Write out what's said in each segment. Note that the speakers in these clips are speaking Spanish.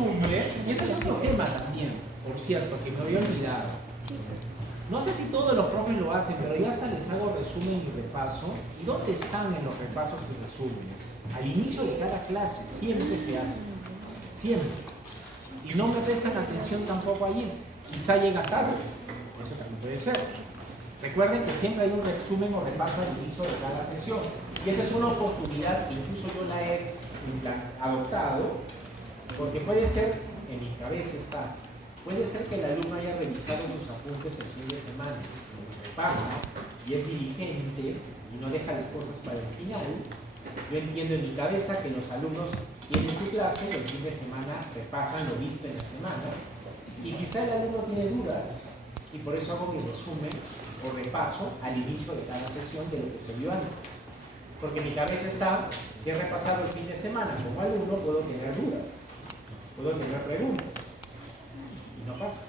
costumbre, y ese es otro tema también, por cierto, que me había olvidado. No sé si todos los profes lo hacen, pero yo hasta les hago resumen y repaso. ¿Y dónde están en los repasos y resúmenes? Al inicio de cada clase, siempre se hace. Siempre. Y no me prestan atención tampoco allí. Quizá llega tarde. Eso también puede ser. Recuerden que siempre hay un resumen o repaso al inicio de cada sesión. Y esa es una oportunidad que incluso yo la he adoptado, porque puede ser, en mi cabeza está, puede ser que el alumno haya revisado sus apuntes el fin de semana, pasa y es diligente y no deja las cosas para el final. Yo entiendo en mi cabeza que los alumnos tienen su clase, el fin de semana repasan lo visto en la semana, y quizá el alumno tiene dudas, y por eso hago mi resumen o repaso al inicio de cada sesión de lo que se vio antes. Porque en mi cabeza está, si he repasado el fin de semana como alumno, puedo tener dudas, puedo tener preguntas, y no pasa.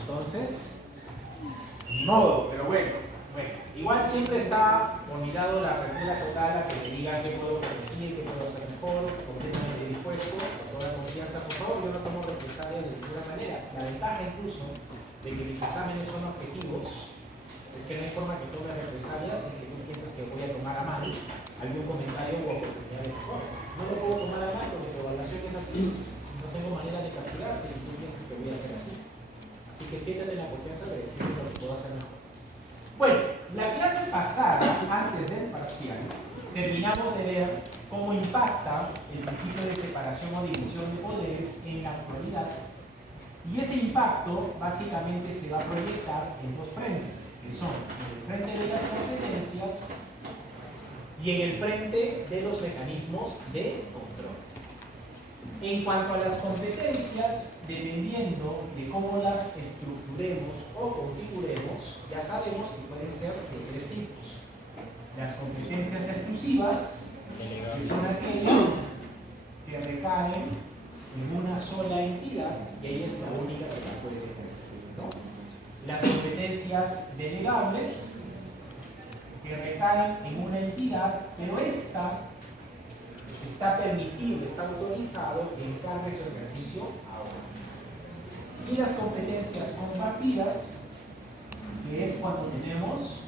Entonces, ni modo, pero bueno, igual siempre está por mi lado la regla total a que me diga qué puedo corregir, qué puedo hacer mejor, completamente dispuesto, con toda confianza, por favor. Yo no tomo represalias de ninguna manera. La ventaja incluso de que mis exámenes son objetivos es que no hay forma que tome represalias y que tú pienses que voy a tomar a mal algún comentario o oportunidad de mejor. No lo puedo tomar a mal porque tu evaluación es así. No tengo manera de castigarte si tú piensas que voy a hacer así. Así que siéntate en la confianza de decirme lo que puedo hacer mejor. Bueno, la clase pasada, antes del parcial, terminamos de ver cómo impacta el principio de separación o división de poderes en la autoridad. Y ese impacto básicamente se va a proyectar en dos frentes, que son en el frente de las competencias y en el frente de los mecanismos de control. En cuanto a las competencias, dependiendo de cómo las estructuremos o configuremos, ya sabemos que pueden ser de tres tipos. Las competencias exclusivas, que son aquellas que recaen en una sola entidad y ella es la única que la puede ejercer, ¿no? Las competencias delegables, que recaen en una entidad, pero esta está permitido, está autorizado que encargue su ejercicio a otra. Y las competencias compartidas, que es cuando tenemos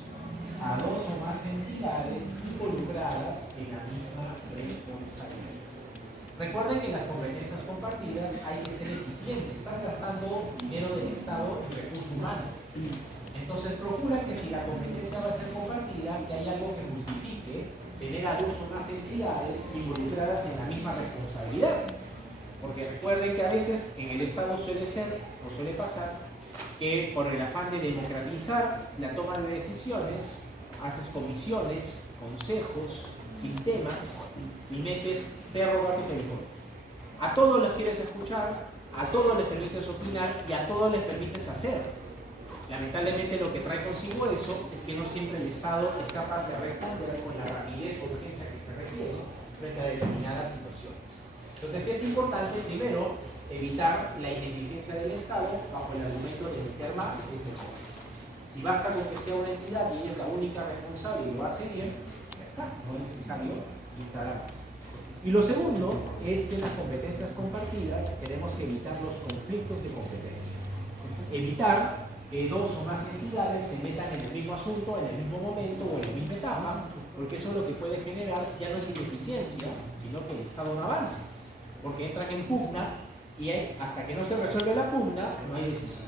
a dos o más entidades involucradas en la misma responsabilidad. Recuerden que en las competencias compartidas hay que ser eficiente. Estás gastando dinero del Estado en recurso humano. Entonces procura que si la competencia va a ser compartida, que haya algo que justifique tener a dos o más entidades involucradas en la misma responsabilidad. Porque recuerden que a veces en el Estado suele ser, o suele pasar, que por el afán de democratizar la toma de decisiones, haces comisiones, consejos, sistemas y metes perro, gato y película. A todos les quieres escuchar, a todos les permites opinar y a todos les permites hacer. Lamentablemente lo que trae consigo eso es que no siempre el Estado es capaz de responder con la rapidez o urgencia que se requiere frente a determinadas situaciones. Entonces sí es importante primero evitar la ineficiencia del Estado bajo el argumento de meter más es mejor. Si basta con que sea una entidad y ella es la única responsable y lo hace bien, ya está, no es necesario instalar más. Y lo segundo es que en las competencias compartidas tenemos que evitar los conflictos de competencia. Evitar que dos o más entidades se metan en el mismo asunto, en el mismo momento o en la misma etapa, porque eso lo que puede generar ya no es ineficiencia, sino que el Estado no avanza. Porque entran en pugna y hasta que no se resuelve la pugna, no hay decisión.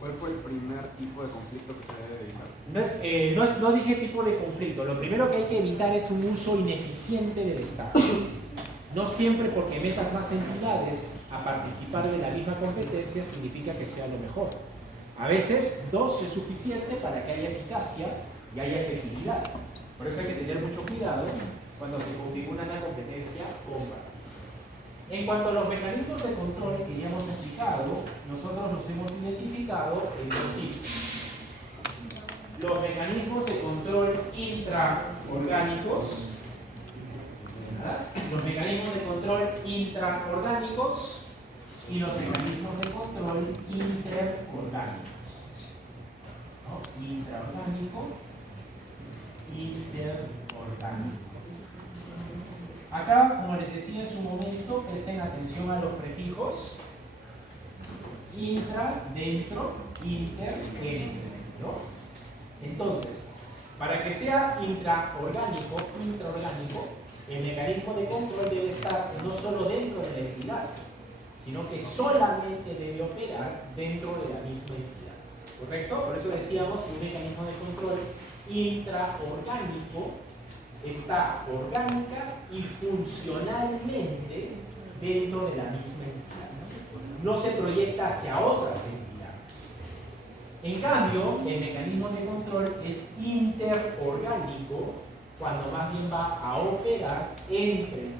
¿Cuál fue el primer tipo de conflicto que se debe evitar? No dije tipo de conflicto. Lo primero que hay que evitar es un uso ineficiente del Estado. No siempre porque metas más entidades a participar de la misma competencia significa que sea lo mejor. A veces dos es suficiente para que haya eficacia y haya efectividad. Por eso hay que tener mucho cuidado cuando se configura la competencia compartida. En cuanto a los mecanismos de control que ya hemos explicado, nosotros nos hemos identificado en dos tipos. Los mecanismos de control intraorgánicos, los mecanismos de control intraorgánicos y los mecanismos de control interorgánicos. ¿No? Intraorgánico, interorgánico. Acá, como les decía en su momento, presten atención a los prefijos intra, dentro, inter, entre, ¿no? Entonces, para que sea intraorgánico, el mecanismo de control debe estar no solo dentro de la entidad, sino que solamente debe operar dentro de la misma entidad. ¿Correcto? Por eso decíamos que un mecanismo de control intraorgánico está orgánica y funcionalmente dentro de la misma entidad. No se proyecta hacia otras entidades. En cambio, el mecanismo de control es interorgánico cuando más bien va a operar entre entidades.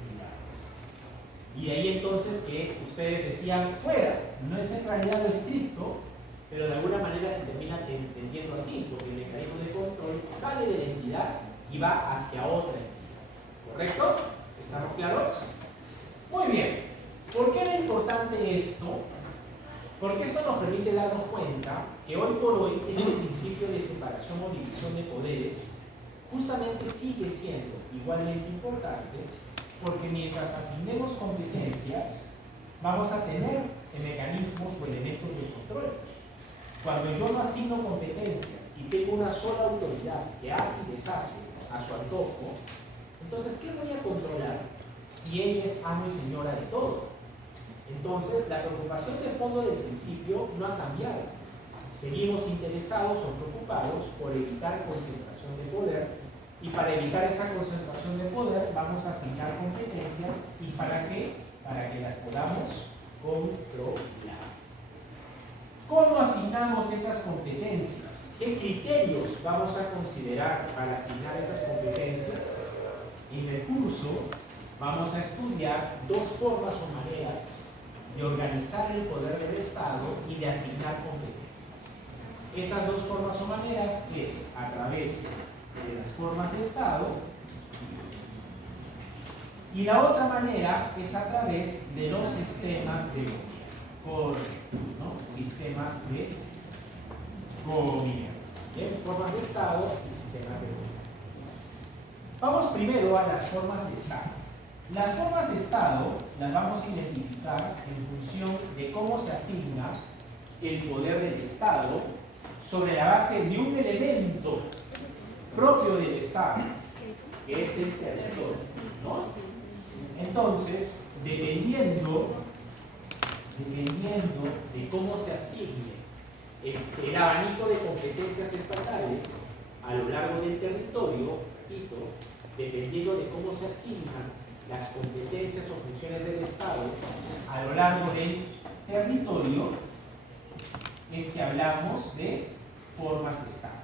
Y de ahí entonces que ustedes decían fuera, no es en realidad lo estricto, pero de alguna manera se termina entendiendo así, porque el mecanismo de control sale de la entidad y va hacia otra entidad. ¿Correcto? ¿Estamos claros? Muy bien. ¿Por qué era importante esto? Porque esto nos permite darnos cuenta que hoy por hoy ese principio de separación o división de poderes justamente sigue siendo igualmente importante, porque mientras asignemos competencias vamos a tener mecanismos o elementos de control. Cuando yo no asigno competencias y tengo una sola autoridad que hace y deshace a su antojo, entonces ¿qué voy a controlar si ella es amo y señora de todo? Entonces la preocupación de fondo del principio no ha cambiado. Seguimos interesados o preocupados por evitar concentración de poder, y para evitar esa concentración de poder vamos a asignar competencias. ¿Y para qué? Para que las podamos controlar. ¿Cómo asignamos esas competencias? ¿Qué criterios vamos a considerar para asignar esas competencias? En el curso vamos a estudiar dos formas o maneras de organizar el poder del Estado y de asignar competencias. Esas dos formas o maneras es a través de las formas de Estado, y la otra manera es a través de los sistemas de gobierno, ¿no? Sistemas de gobierno. ¿Bien? Formas de Estado y sistemas de gobierno. Vamos primero a las formas de Estado. Las formas de Estado las vamos a identificar en función de cómo se asigna el poder del Estado sobre la base de un elemento propio del Estado, que es el territorio, ¿no? Entonces, dependiendo de cómo se asigne el abanico de competencias estatales a lo largo del territorio, dependiendo de cómo se asignan las competencias o funciones del Estado a lo largo del territorio, es que hablamos de formas de Estado.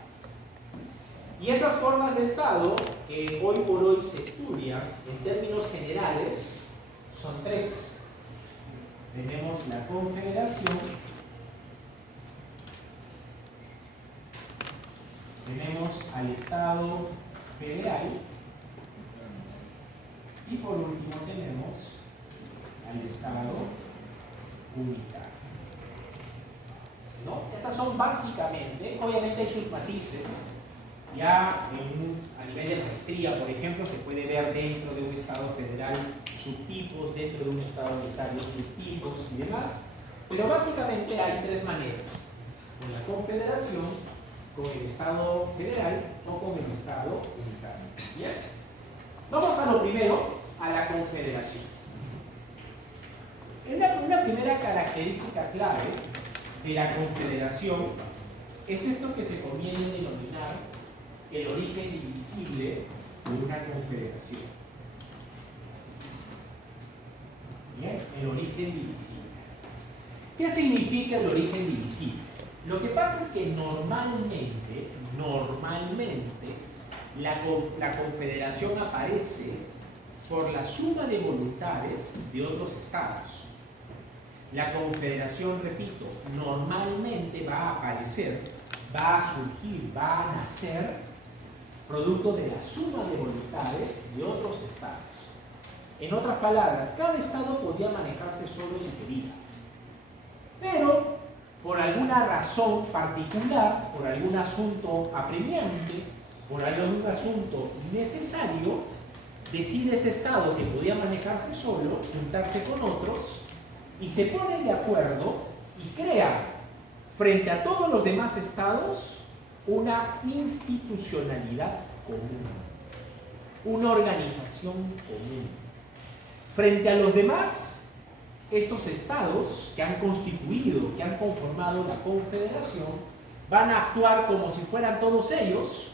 Y esas formas de Estado que hoy por hoy se estudian en términos generales son tres. Tenemos la confederación, tenemos al Estado federal y por último tenemos al Estado unitario. ¿No? Esas son básicamente, obviamente hay sus matices. Ya a nivel de maestría, por ejemplo, se puede ver dentro de un Estado federal subtipos, dentro de un Estado unitario subtipos y demás, pero básicamente hay tres maneras: con la confederación, con el Estado federal o con el Estado unitario. ¿Bien? Vamos a lo primero, a la confederación. Una primera característica clave de la confederación es esto que se conviene denominar el origen divisible de una confederación. Bien, el origen divisible. ¿Qué significa el origen divisible? Lo que pasa es que normalmente la confederación aparece por la suma de voluntades de otros estados. La confederación, repito, normalmente va a aparecer, va a surgir, va a nacer producto de la suma de voluntades de otros estados. En otras palabras, cada estado podía manejarse solo si quería, pero por alguna razón particular, por algún asunto apremiante, por algún asunto necesario, decide ese Estado que podía manejarse solo, juntarse con otros, y se pone de acuerdo y crea, frente a todos los demás Estados, una institucionalidad común, una organización común. Frente a los demás, estos Estados que han constituido, que han conformado la Confederación, van a actuar como si fueran todos ellos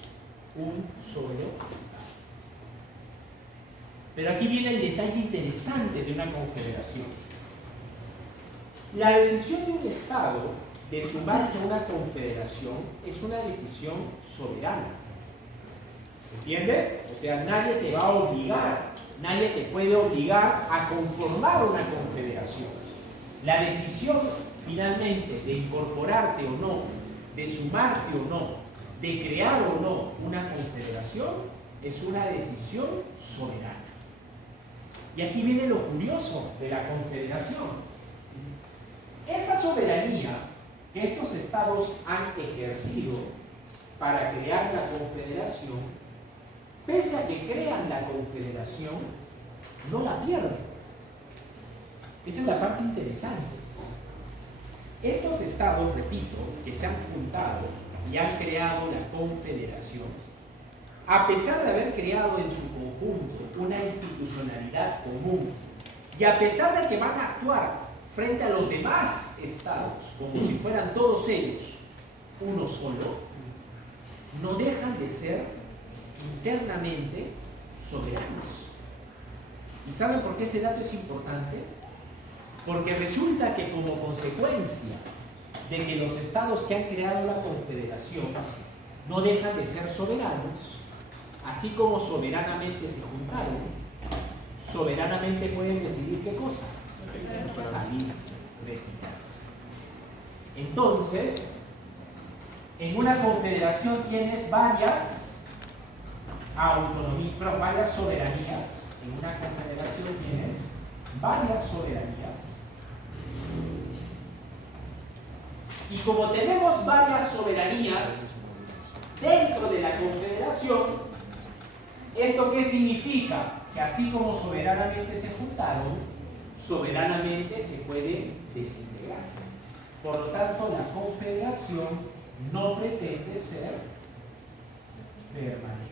un solo Estado. Pero aquí viene el detalle interesante de una confederación. La decisión de un Estado de sumarse a una confederación es una decisión soberana. ¿Se entiende? O sea, nadie te va a obligar, nadie te puede obligar a conformar una confederación. La decisión finalmente de incorporarte o no, de sumarte o no, de crear o no una confederación es una decisión soberana. Y aquí viene lo curioso de la confederación. Esa soberanía que estos estados han ejercido para crear la confederación, pese a que crean la confederación, no la pierden. Esta es la parte interesante. Estos estados, repito, que se han juntado y han creado la confederación, a pesar de haber creado en su conjunto una institucionalidad común y a pesar de que van a actuar frente a los demás estados como si fueran todos ellos uno solo, no dejan de ser internamente soberanos. ¿Y saben por qué ese dato es importante? Porque resulta que como consecuencia de que los estados que han creado la confederación no dejan de ser soberanos, así como soberanamente se juntaron, soberanamente pueden decidir qué cosa: salirse, retirarse. Entonces, en una confederación tienes varias autonomías, pero varias soberanías. En una confederación tienes varias soberanías. Y como tenemos varias soberanías dentro de la confederación, ¿esto qué significa? Que así como soberanamente se juntaron, soberanamente se pueden desintegrar. Por lo tanto, la confederación no pretende ser permanente.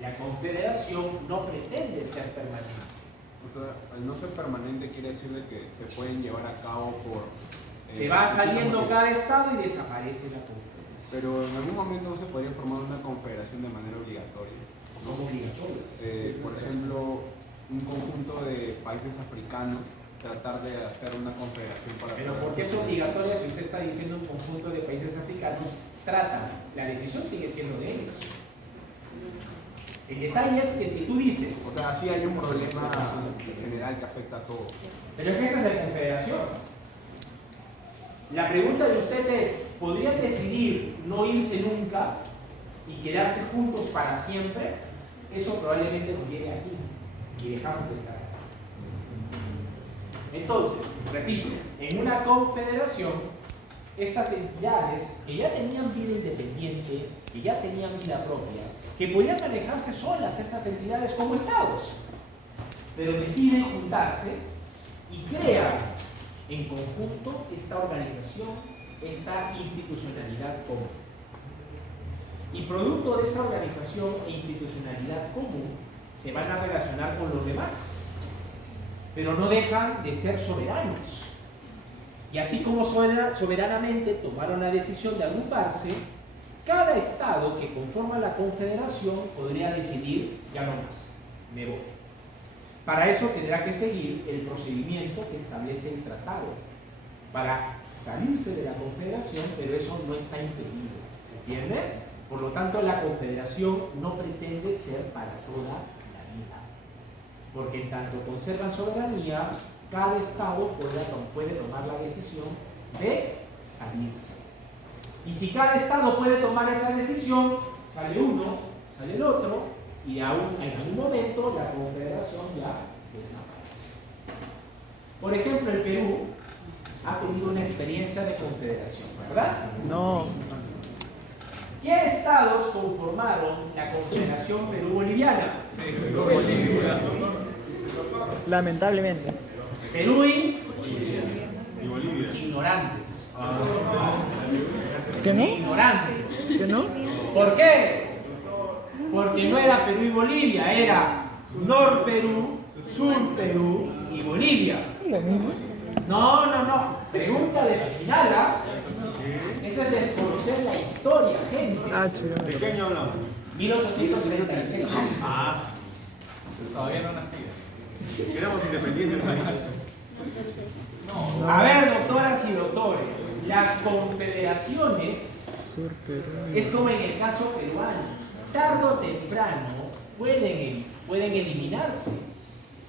La confederación no pretende ser permanente. O sea, al no ser permanente quiere decir de que se pueden llevar a cabo por... se va saliendo cada estado y desaparece la confederación. Pero en algún momento no se podría formar una confederación de manera obligatoria, ¿no? Obligatoria. Por ejemplo, un conjunto de países africanos tratar de hacer una confederación para... Pero ¿por qué es obligatoria si usted está diciendo un conjunto de países africanos tratan? La decisión sigue siendo de ellos. El detalle es que si tú dices... O sea, sí hay un problema general que afecta a todos. Pero es que esa es la confederación. La pregunta de usted es, ¿podrían decidir no irse nunca y quedarse juntos para siempre? Eso probablemente nos llegue aquí y dejamos de estar aquí. Entonces, repito, en una confederación, estas entidades que ya tenían vida independiente, que ya tenían vida propia, que podían manejarse solas estas entidades como estados, pero deciden juntarse y crean en conjunto esta organización, esta institucionalidad común. Y producto de esa organización e institucionalidad común, se van a relacionar con los demás, pero no dejan de ser soberanos. Y así como soberanamente tomaron la decisión de agruparse, cada estado que conforma la confederación podría decidir, ya no más, me voy. Para eso tendrá que seguir el procedimiento que establece el tratado, para salirse de la confederación, pero eso no está impedido, ¿se entiende? Por lo tanto, la confederación no pretende ser para toda la vida, porque en tanto conservan soberanía, cada estado puede tomar la decisión de salirse. Y si cada estado puede tomar esa decisión, sale uno, sale el otro, y aún en algún momento la confederación ya desaparece. Por ejemplo, el Perú ha tenido una experiencia de confederación, ¿verdad? No. ¿Qué estados conformaron la Confederación Perú-Boliviana? Lamentablemente. Perú y Bolivia. Ignorantes. ¿Que no? Ignorantes. ¿Que no? ¿Por qué? Porque no era Perú y Bolivia, era Nor Perú, Sur Perú y Bolivia. Lo mismo. No. Pregunta de la final, ¿ah? Eso es desconocer la historia, gente. Ah, chido. ¿De qué año hablamos? 1836. Todavía no nacía. Éramos independientes ahí. A ver, doctoras y doctores, las confederaciones Sur Perú. es como en el caso peruano. Tarde o temprano pueden eliminarse.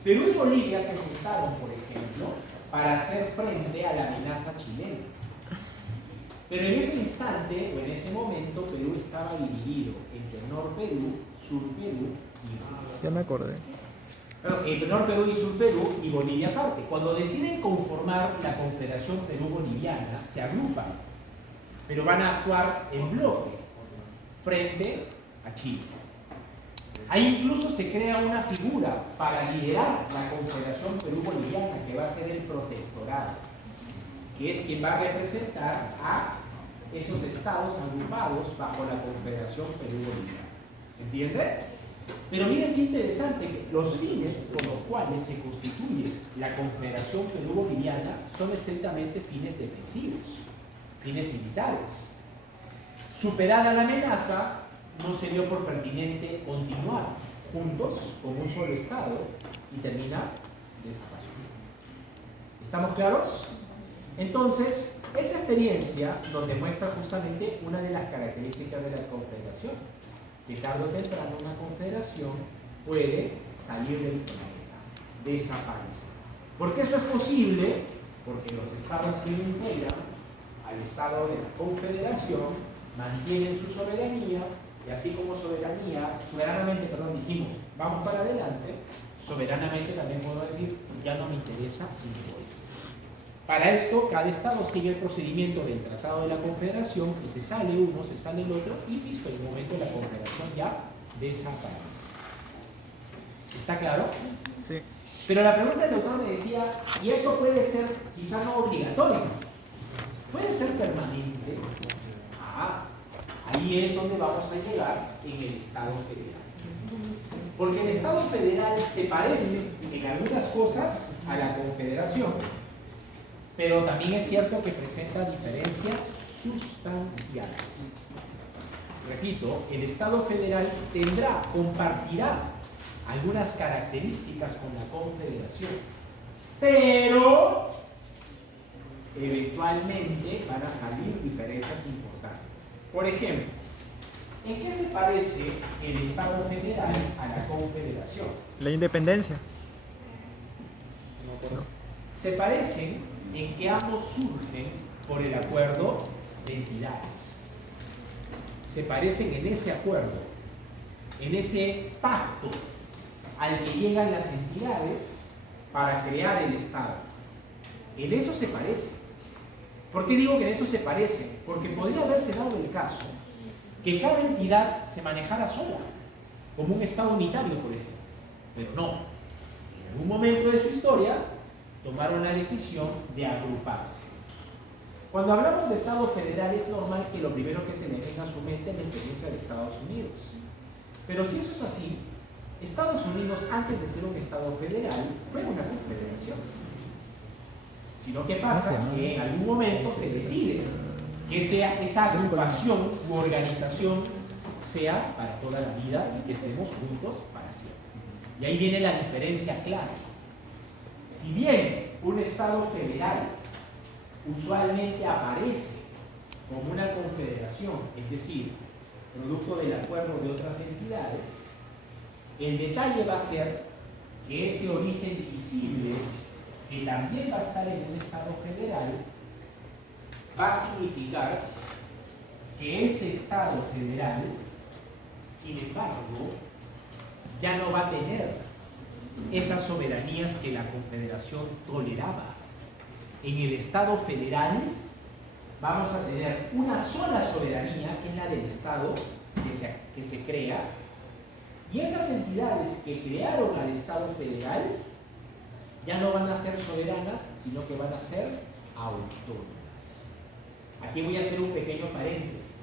Perú y Bolivia se juntaron, por ejemplo, para hacer frente a la amenaza chilena. Pero en ese instante, o en ese momento, Perú estaba dividido entre Nor Perú, Sur Perú y Bolivia. Ya me acordé. Entre Nor Perú y Sur Perú y Bolivia aparte. Cuando deciden conformar la Confederación Perú-Boliviana, se agrupan, pero van a actuar en bloque frente a Chile. Ahí incluso se crea una figura para liderar la Confederación Perú-Boliviana, que va a ser el protectorado, que es quien va a representar a esos estados agrupados bajo la Confederación Perú-Boliviana. ¿Se entiende? Pero miren qué interesante, que los fines con los cuales se constituye la Confederación Perú-Boliviana son estrictamente fines defensivos, fines militares. Superada la amenaza, no se dio por pertinente continuar juntos con un solo estado y termina desapareciendo. ¿Estamos claros? Entonces, esa experiencia nos demuestra justamente una de las características de la confederación, que tarde o temprano una confederación puede salir del planeta, desaparecer. ¿Por qué eso es posible? Porque los estados que lo integran al estado de la confederación mantienen su soberanía, y así como soberanamente dijimos, vamos para adelante, soberanamente también puedo decir, ya no me interesa y me voy. Para esto, cada estado sigue el procedimiento del Tratado de la Confederación, que se sale uno, se sale el otro, y listo, en el momento la Confederación ya desaparece. ¿Está claro? Sí. Pero la pregunta del doctor me decía, y esto puede ser quizá no obligatorio, puede ser permanente. Ahí es donde vamos a llegar en el Estado federal. Porque el Estado federal se parece en algunas cosas a la Confederación, pero también es cierto que presenta diferencias sustanciales. Repito, el Estado federal compartirá algunas características con la Confederación, pero eventualmente van a salir diferencias importantes. Por ejemplo, ¿en qué se parece el Estado federal a la Confederación? La independencia. Se parecen en que ambos surgen por el acuerdo de entidades. Se parecen en ese acuerdo, en ese pacto al que llegan las entidades para crear el Estado. En eso se parece. ¿Por qué digo que en eso se parece? Porque podría haberse dado el caso que cada entidad se manejara sola, como un Estado unitario, por ejemplo. Pero no. En algún momento de su historia tomaron la decisión de agruparse. Cuando hablamos de Estado federal es normal que lo primero que se le venga a su mente es la experiencia de Estados Unidos. Pero si eso es así, Estados Unidos, antes de ser un Estado federal, fue una confederación. Sino que pasa que en algún momento se decide que esa agrupación u organización sea para toda la vida y que estemos juntos para siempre. Y ahí viene la diferencia clara. Si bien un Estado federal usualmente aparece como una confederación, es decir, producto del acuerdo de otras entidades, el detalle va a ser que ese origen divisible, que también va a estar en un Estado federal, va a significar que ese Estado federal, sin embargo, ya no va a tener esas soberanías que la Confederación toleraba. En el Estado federal, vamos a tener una sola soberanía, que es la del Estado, que se crea, y esas entidades que crearon al Estado federal ya no van a ser soberanas, sino que van a ser autónomas. Aquí voy a hacer un pequeño paréntesis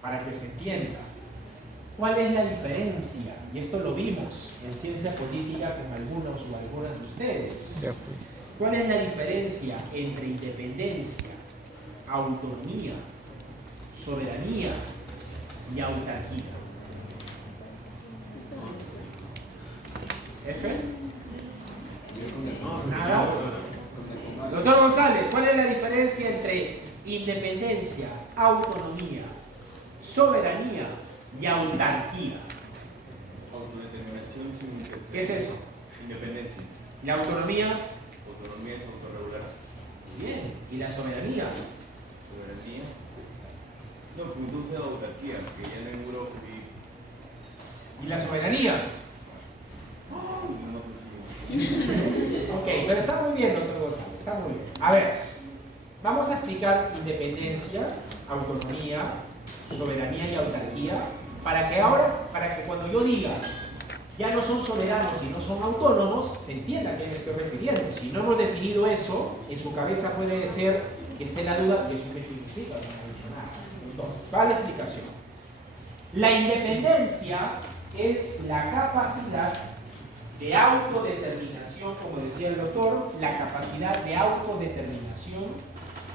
para que se entienda. ¿Cuál es la diferencia? Y esto lo vimos en ciencia política con algunos o algunas de ustedes. ¿Cuál es la diferencia entre independencia, autonomía, soberanía y autarquía? ¿F? No, nada. Doctor González, ¿cuál es la diferencia entre independencia, autonomía, soberanía y autarquía? Autodeterminación sin independencia. ¿Qué es eso? Independencia. ¿La autonomía? Autonomía es autorregularse. Bien. ¿Y la soberanía? Soberanía. No, pues induce a autarquía, que ya no hay muro jurídico. ¿Y la soberanía? No, pues sí. Ok, pero está muy bien, doctor González, está muy bien. A ver, vamos a explicar independencia, autonomía, soberanía y autarquía, para que cuando yo diga ya no son soberanos y no son autónomos, se entienda a qué me estoy refiriendo. Si no hemos definido eso, en su cabeza puede ser que esté la duda, ¿y eso qué significa? No he dicho nada. Entonces, va la explicación. La independencia es la capacidad de autodeterminación, como decía el doctor, la capacidad de autodeterminación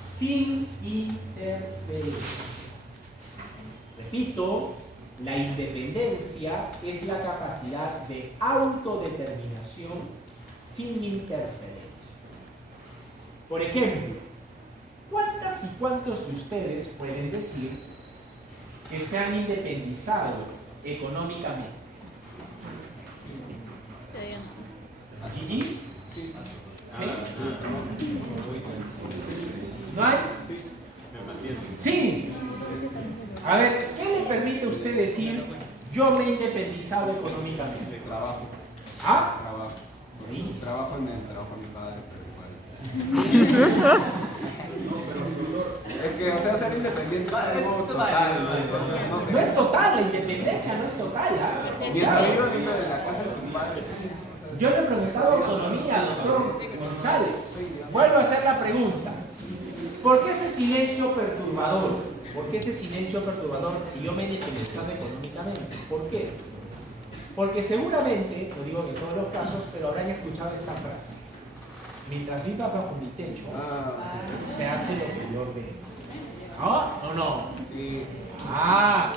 sin interferencia. Repito, la independencia es la capacidad de autodeterminación sin interferencia. Por ejemplo, ¿cuántas y cuántos de ustedes pueden decir que se han independizado económicamente? ¿Gigi? ¿Sí? ¿No hay? Me mantiene. Sí. A ver, ¿qué le permite a usted decir yo me he independizado económicamente? De trabajo. ¿Ah? Trabajo. Sí. Trabajo en el trabajo de mi padre, pero igual. Es que, o sea, ser independiente es algo total, ¿no? Entonces, no sé. No es total, la independencia no es total. ¿Ah? Mientras vivo dentro de la casa de mi padre. Yo le he preguntado autonomía, doctor González. Vuelvo a hacer la pregunta. ¿Por qué ese silencio perturbador? ¿Por qué ese silencio perturbador si yo me he independizado económicamente? ¿Por qué? Porque seguramente, lo digo en todos los casos, pero habrán escuchado esta frase. Mientras viva bajo mi techo, se hace lo que yo ordeno. ¿No? ¿O no? Sí, Ah,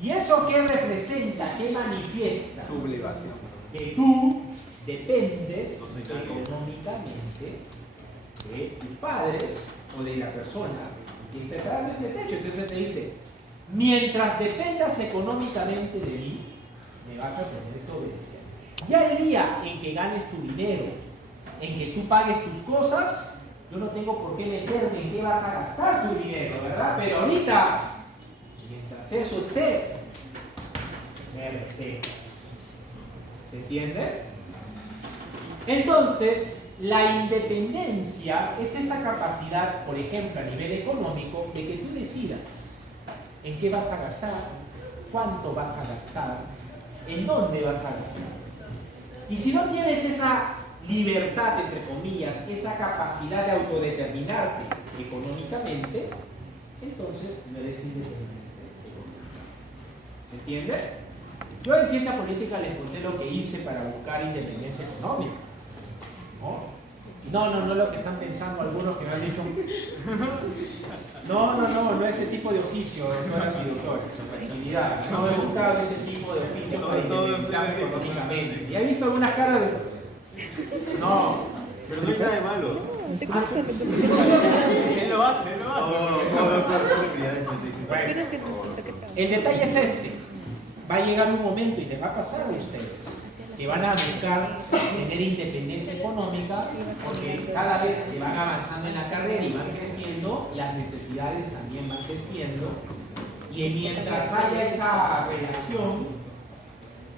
¿y eso qué representa? ¿Qué manifiesta? sublevación. Que tú dependes económicamente de tus padres o de la persona que te da este techo. Entonces te dice, mientras dependas económicamente de mí, me vas a tener que obedecer. Ya el día en que ganes tu dinero, en que tú pagues tus cosas, yo no tengo por qué meterme en qué vas a gastar tu dinero, ¿verdad? Pero ahorita, mientras eso esté, me respetas. ¿Se entiende? Entonces, la independencia es esa capacidad, por ejemplo, a nivel económico, de que tú decidas en qué vas a gastar, cuánto vas a gastar, en dónde vas a gastar. Y si no tienes esa libertad, entre comillas, esa capacidad de autodeterminarte económicamente, entonces no eres independiente económicamente. ¿Se entiende? Yo en ciencia política les conté lo que hice para buscar independencia económica. No lo que están pensando algunos que me han dicho. No ese tipo de oficio, doctoras y doctores, tranquilidad. No he buscado ese tipo de oficio para independizarme económicamente. Y he visto algunas caras de. No. Pero no hay nada de malo. Él lo hace, él lo hace. Bueno, el detalle es este. Va a llegar un momento y te va a pasar a ustedes que van a buscar tener independencia económica porque cada vez que van avanzando en la carrera y van creciendo, las necesidades también van creciendo y mientras haya esa relación,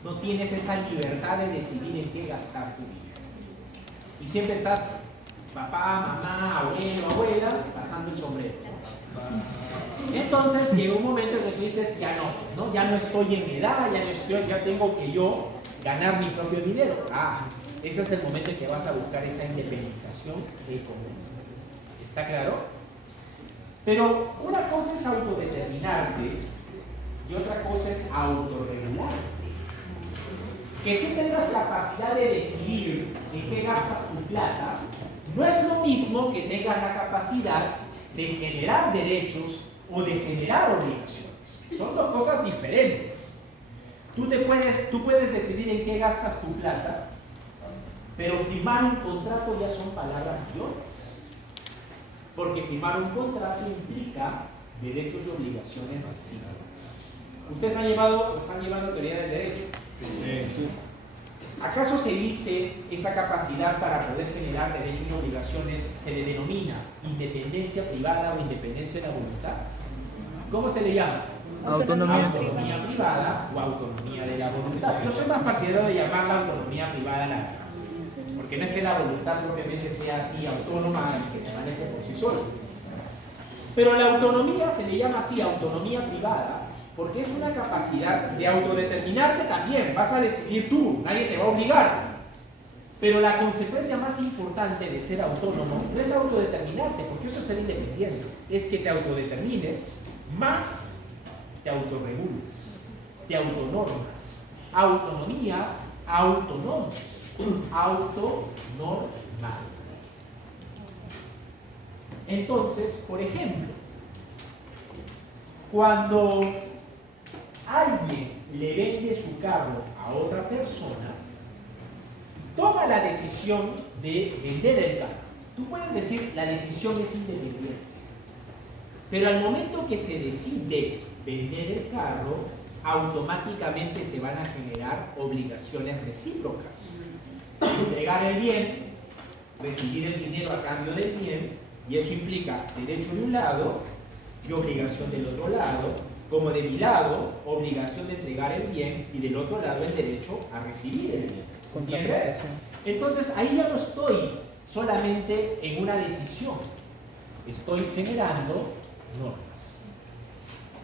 no tienes esa libertad de decidir en qué gastar tu dinero. Y siempre estás papá, mamá, abuelo, abuela, pasando el sombrero. Entonces llega un momento en que tú dices, ya no, ya no estoy en edad, ya tengo que yo ganar mi propio dinero. Ese es el momento en que vas a buscar esa independización económica. ¿Está claro? Pero una cosa es autodeterminarte y otra cosa es autorregularte. Que tú tengas capacidad de decidir en qué gastas tu plata no es lo mismo que tengas la capacidad de generar derechos o de generar obligaciones. Son dos cosas diferentes. Tú puedes decidir en qué gastas tu plata, pero firmar un contrato ya son palabras mayores. Porque firmar un contrato implica derechos y obligaciones recíprocas. ¿Ustedes están llevando teoría del derecho? Sí. ¿Acaso se dice esa capacidad para poder generar derechos y obligaciones se le denomina independencia privada o independencia de la voluntad? ¿Cómo se le llama? Autonomía. Autonomía privada o autonomía de la voluntad. Yo soy más partidario de llamarla autonomía privada a la verdad, porque no es que la voluntad propiamente sea así autónoma y que se maneje por sí sola. Pero la autonomía se le llama así autonomía privada porque es una capacidad de autodeterminarte también. Vas a decidir tú, nadie te va a obligar. Pero la consecuencia más importante de ser autónomo no es autodeterminarte, porque eso es ser independiente. Es que te autodetermines, más te autorregules, te autonormas. Autonomía, autónomos, autonormal. Entonces, por ejemplo, cuando alguien le vende su carro a otra persona, toma la decisión de vender el carro. Tú puedes decir, la decisión es independiente. Pero al momento que se decide vender el carro, automáticamente se van a generar obligaciones recíprocas. Entregar el bien, recibir el dinero a cambio del bien, y eso implica derecho de un lado y obligación del otro lado, como de mi lado, obligación de entregar el bien, y del otro lado el derecho a recibir el bien. ¿Entiendes? Entonces ahí ya no estoy solamente en una decisión, estoy generando normas.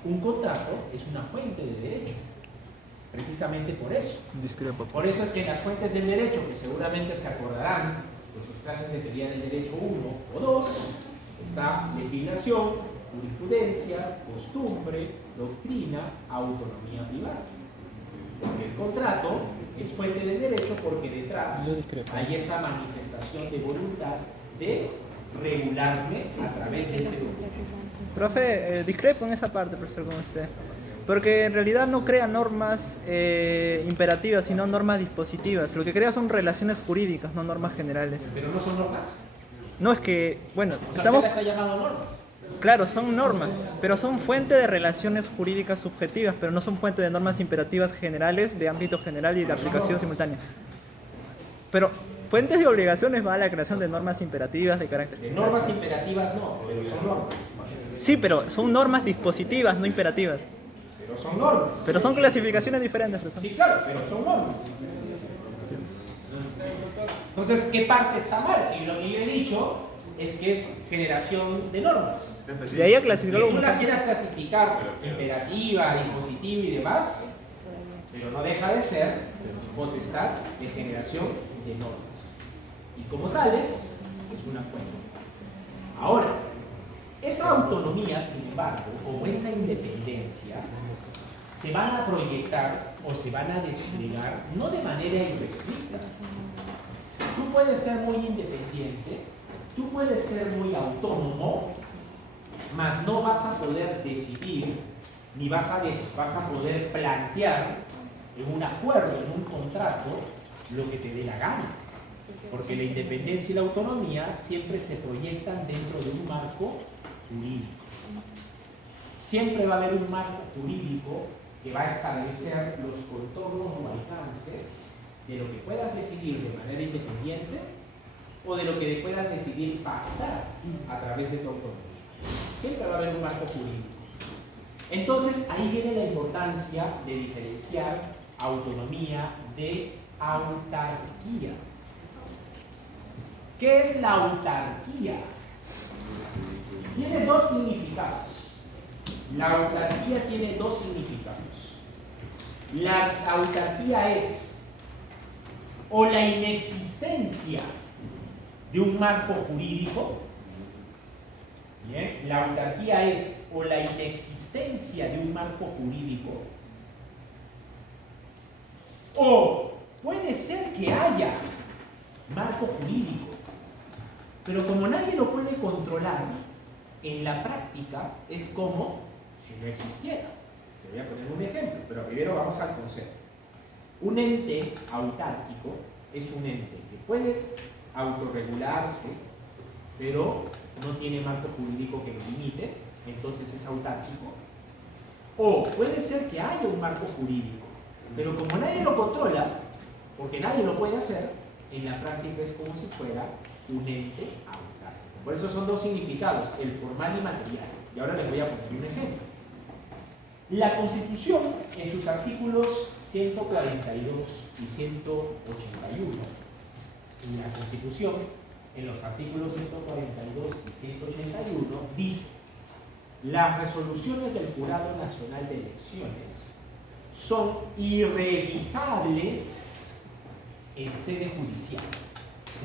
Un contrato es una fuente de derecho, precisamente por eso. Discrepo. Por eso es que en las fuentes del derecho, que seguramente se acordarán de sus clases de teoría del derecho 1 o 2, está legislación, jurisprudencia, costumbre, doctrina, autonomía privada. Porque el contrato es fuente del derecho porque detrás hay esa manifestación de voluntad de regularme a través de este documento. Profe, discrepo en esa parte, profesor, con usted. Porque en realidad no crea normas imperativas, sino normas dispositivas. Lo que crea son relaciones jurídicas, no normas generales. Pero no son normas. No es que, bueno, O sea, estamos... ¿qué las ha llamado normas? Claro, son normas, pero son fuente de relaciones jurídicas subjetivas, pero no son fuente de normas imperativas generales, de ámbito general y de aplicación simultánea. Pero fuentes de obligaciones va a la creación de normas imperativas de carácter De general. normas imperativas no, pero son normas. Sí, pero son normas dispositivas, no imperativas. Pero son normas. Pero son clasificaciones diferentes, profesor. Sí, claro, pero son normas. Entonces, ¿qué parte está mal? Si lo que yo he dicho es que es generación de normas. De ahí a Que clasificarlo tú como la quieras clasificar imperativa, dispositiva y demás, pero no deja de ser potestad de generación de normas. Y como tales, es una fuente. Ahora, esa autonomía, sin embargo, o esa independencia, se van a proyectar o se van a desplegar no de manera irrestricta. Tú puedes ser muy independiente, tú puedes ser muy autónomo, mas no vas a poder decidir ni vas a poder plantear en un acuerdo, en un contrato, lo que te dé la gana. Porque la independencia y la autonomía siempre se proyectan dentro de un marco jurídico. Siempre va a haber un marco jurídico que va a establecer los contornos o alcances de lo que puedas decidir de manera independiente o de lo que puedas decidir pactar a través de tu autonomía. Siempre va a haber un marco jurídico. Entonces ahí viene la importancia de diferenciar autonomía de autarquía. ¿Qué es la autarquía? Tiene dos significados. La autarquía tiene dos significados. La autarquía es o la inexistencia de un marco jurídico. Bien, la autarquía es o la inexistencia de un marco jurídico, o puede ser que haya marco jurídico, pero como nadie lo puede controlar, en la práctica es como si no existiera. Te voy a poner un ejemplo, pero primero vamos al concepto. Un ente autárquico es un ente que puede autorregularse, pero no tiene marco jurídico que lo limite, entonces es autárquico. O puede ser que haya un marco jurídico, pero como nadie lo controla, porque nadie lo puede hacer, en la práctica es como si fuera un ente autárquico. Por eso son dos significados, el formal y material. Y ahora les voy a poner un ejemplo. La Constitución, en sus artículos 142 y 181, en la Constitución, en los artículos 142 y 181, dice: las resoluciones del Jurado Nacional de Elecciones son irrevisables en sede judicial.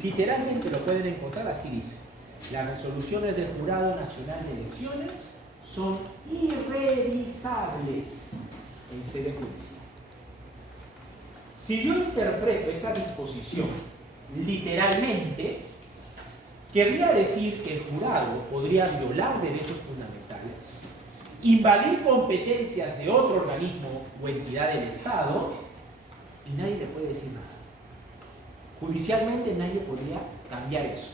Literalmente lo pueden encontrar así, dice: las resoluciones del Jurado Nacional de Elecciones son irrevisables en sede judicial. Si yo interpreto esa disposición literalmente, querría decir que el jurado podría violar derechos fundamentales, invadir competencias de otro organismo o entidad del Estado, y nadie le puede decir nada. Judicialmente nadie podría cambiar eso.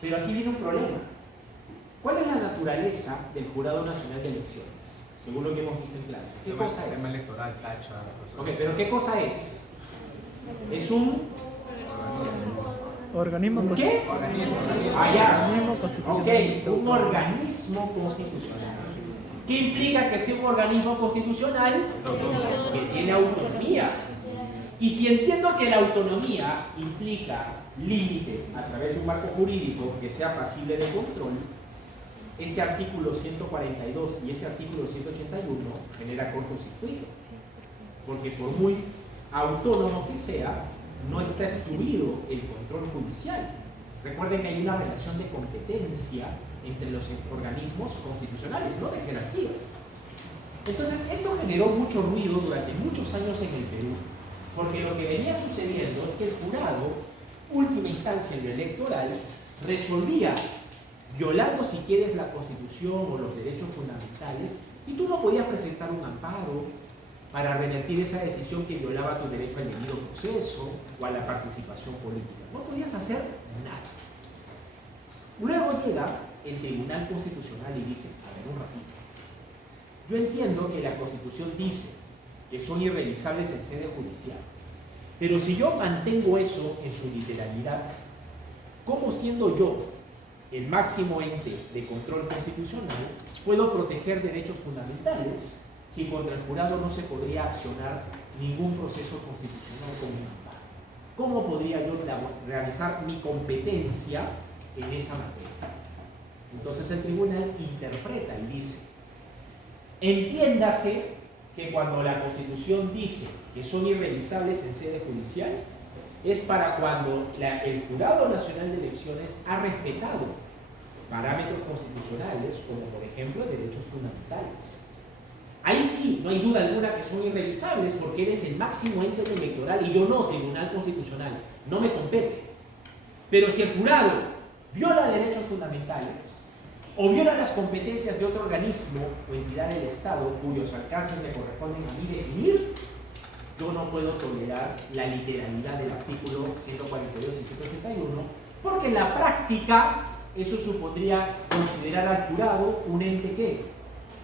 Pero aquí viene un problema. ¿Cuál es la naturaleza del Jurado Nacional de Elecciones? Según lo que hemos visto en clase. ¿Qué cosa es? Tema electoral, tacha. Ok, pero ¿qué cosa es? Es un... Organismo ¿Un qué? Ah, ya. Organismo constitucional. Ok, un organismo constitucional. ¿Qué implica que sea un organismo constitucional? Que tiene autonomía. Y si entiendo que la autonomía implica límite a través de un marco jurídico que sea pasible de control, ese artículo 142 y ese artículo 181 genera cortocircuito. Porque por muy autónomo que sea, no está excluido el control judicial. Recuerden que hay una relación de competencia entre los organismos constitucionales, no de jerarquía. Entonces, esto generó mucho ruido durante muchos años en el Perú, porque lo que venía sucediendo es que el jurado, última instancia en lo electoral, resolvía, violando si quieres la Constitución o los derechos fundamentales, y tú no podías presentar un amparo para revertir esa decisión que violaba tu derecho al debido proceso o a la participación política. No podías hacer nada. Luego llega el Tribunal Constitucional y dice: a ver, un ratito. Yo entiendo que la Constitución dice que son irrevisables en sede judicial, pero si yo mantengo eso en su literalidad, ¿cómo, siendo yo el máximo ente de control constitucional, puedo proteger derechos fundamentales si contra el jurado no se podría accionar ningún proceso constitucional como un amparo? ¿Cómo podría yo realizar mi competencia en esa materia? Entonces el tribunal interpreta y dice: entiéndase que cuando la Constitución dice que son irrevisables en sede judicial, es para cuando el Jurado Nacional de Elecciones ha respetado parámetros constitucionales, como por ejemplo derechos fundamentales. Ahí sí, no hay duda alguna que son irrevisables, porque eres el máximo ente electoral y yo no, Tribunal Constitucional, no me compete. Pero si el jurado viola derechos fundamentales o viola las competencias de otro organismo o entidad del Estado cuyos alcances me corresponden a mí definir, yo no puedo tolerar la literalidad del artículo 142 y 181, porque en la práctica eso supondría considerar al jurado un ente ¿qué?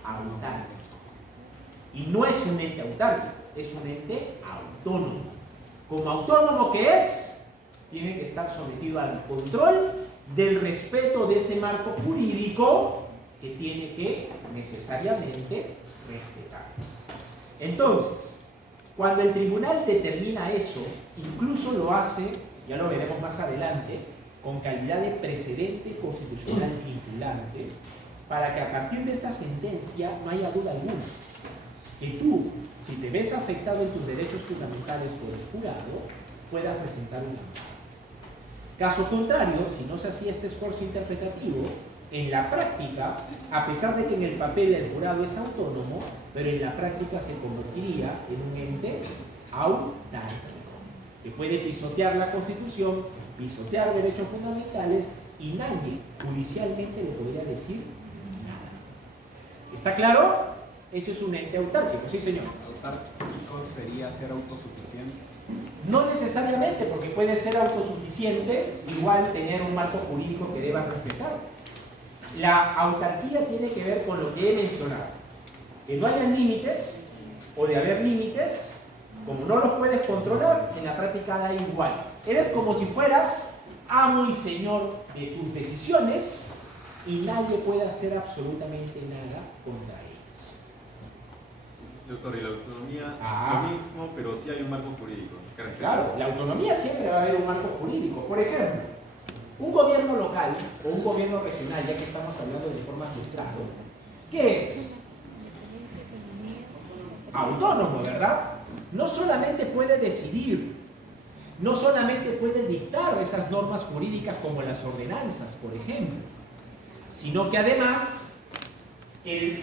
Autárquico. Y no es un ente autárquico, es un ente autónomo. Como autónomo que es, tiene que estar sometido al control del respeto de ese marco jurídico que tiene que necesariamente respetar. Entonces, cuando el tribunal determina eso, incluso lo hace ya lo veremos más adelante, con calidad de precedente constitucional vinculante, para que a partir de esta sentencia no haya duda alguna que tú, si te ves afectado en tus derechos fundamentales por el jurado, puedas presentar un amparo. Caso contrario, si no se hacía este esfuerzo interpretativo, en la práctica, a pesar de que en el papel el jurado es autónomo, pero en la práctica se convertiría en un ente autárquico, que puede pisotear la Constitución, pisotear derechos fundamentales y nadie judicialmente le podría decir nada. ¿Está claro? Eso es un ente autárquico, sí señor. ¿Autárquico sería ser autosuficiente? No necesariamente, porque puede ser autosuficiente, igual tener un marco jurídico que deba respetar. La autarquía tiene que ver con lo que he mencionado. Que no haya límites, o de haber límites, como no los puedes controlar, en la práctica da igual. Eres como si fueras amo y señor de tus decisiones y nadie puede hacer absolutamente nada contra ellas. Doctor, y la autonomía, Ah. lo mismo, pero sí hay un marco jurídico. Claro, la autonomía siempre va a haber un marco jurídico. Por ejemplo, un gobierno local o un gobierno regional, ya que estamos hablando de formas de Estado, ¿qué es? Autónomo, ¿verdad? No solamente puede decidir, no solamente puede dictar esas normas jurídicas como las ordenanzas, por ejemplo, sino que además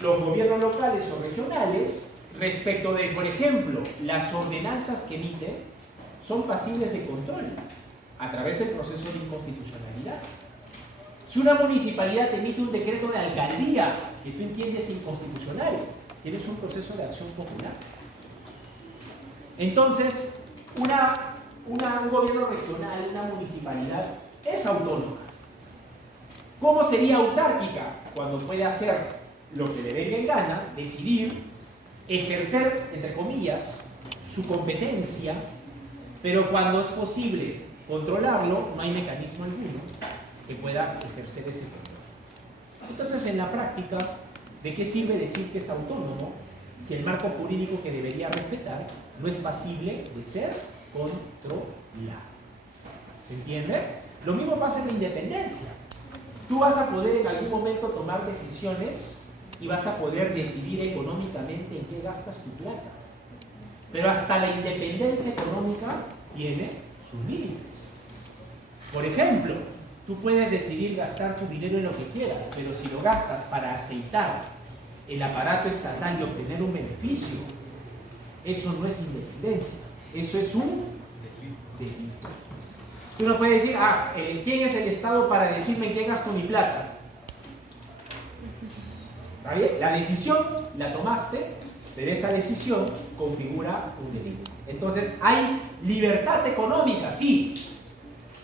los gobiernos locales o regionales, respecto de, por ejemplo, las ordenanzas que emiten, son pasibles de control a través del proceso de inconstitucionalidad. Si una municipalidad emite un decreto de alcaldía que tú entiendes inconstitucional, tienes un proceso de acción popular. Entonces, un gobierno regional, una municipalidad, es autónoma. ¿Cómo sería autárquica? Cuando puede hacer lo que le venga en gana, decidir, ejercer, entre comillas, su competencia, pero cuando es posible controlarlo, no hay mecanismo alguno que pueda ejercer ese control. Entonces, en la práctica, ¿de qué sirve decir que es autónomo si el marco jurídico que debería respetar no es pasible de ser controlado? ¿Se entiende? Lo mismo pasa en la independencia. Tú vas a poder en algún momento tomar decisiones y vas a poder decidir económicamente en qué gastas tu plata. Pero hasta la independencia económica tiene sus límites. Por ejemplo, tú puedes decidir gastar tu dinero en lo que quieras, pero si lo gastas para aceitar el aparato estatal y obtener un beneficio, eso no es independencia, eso es un delito. Tú no puedes decir, ¿quién es el Estado para decirme en qué gasto mi plata? ¿Está bien? La decisión la tomaste, pero esa decisión configura un delito. Entonces, hay libertad económica, sí,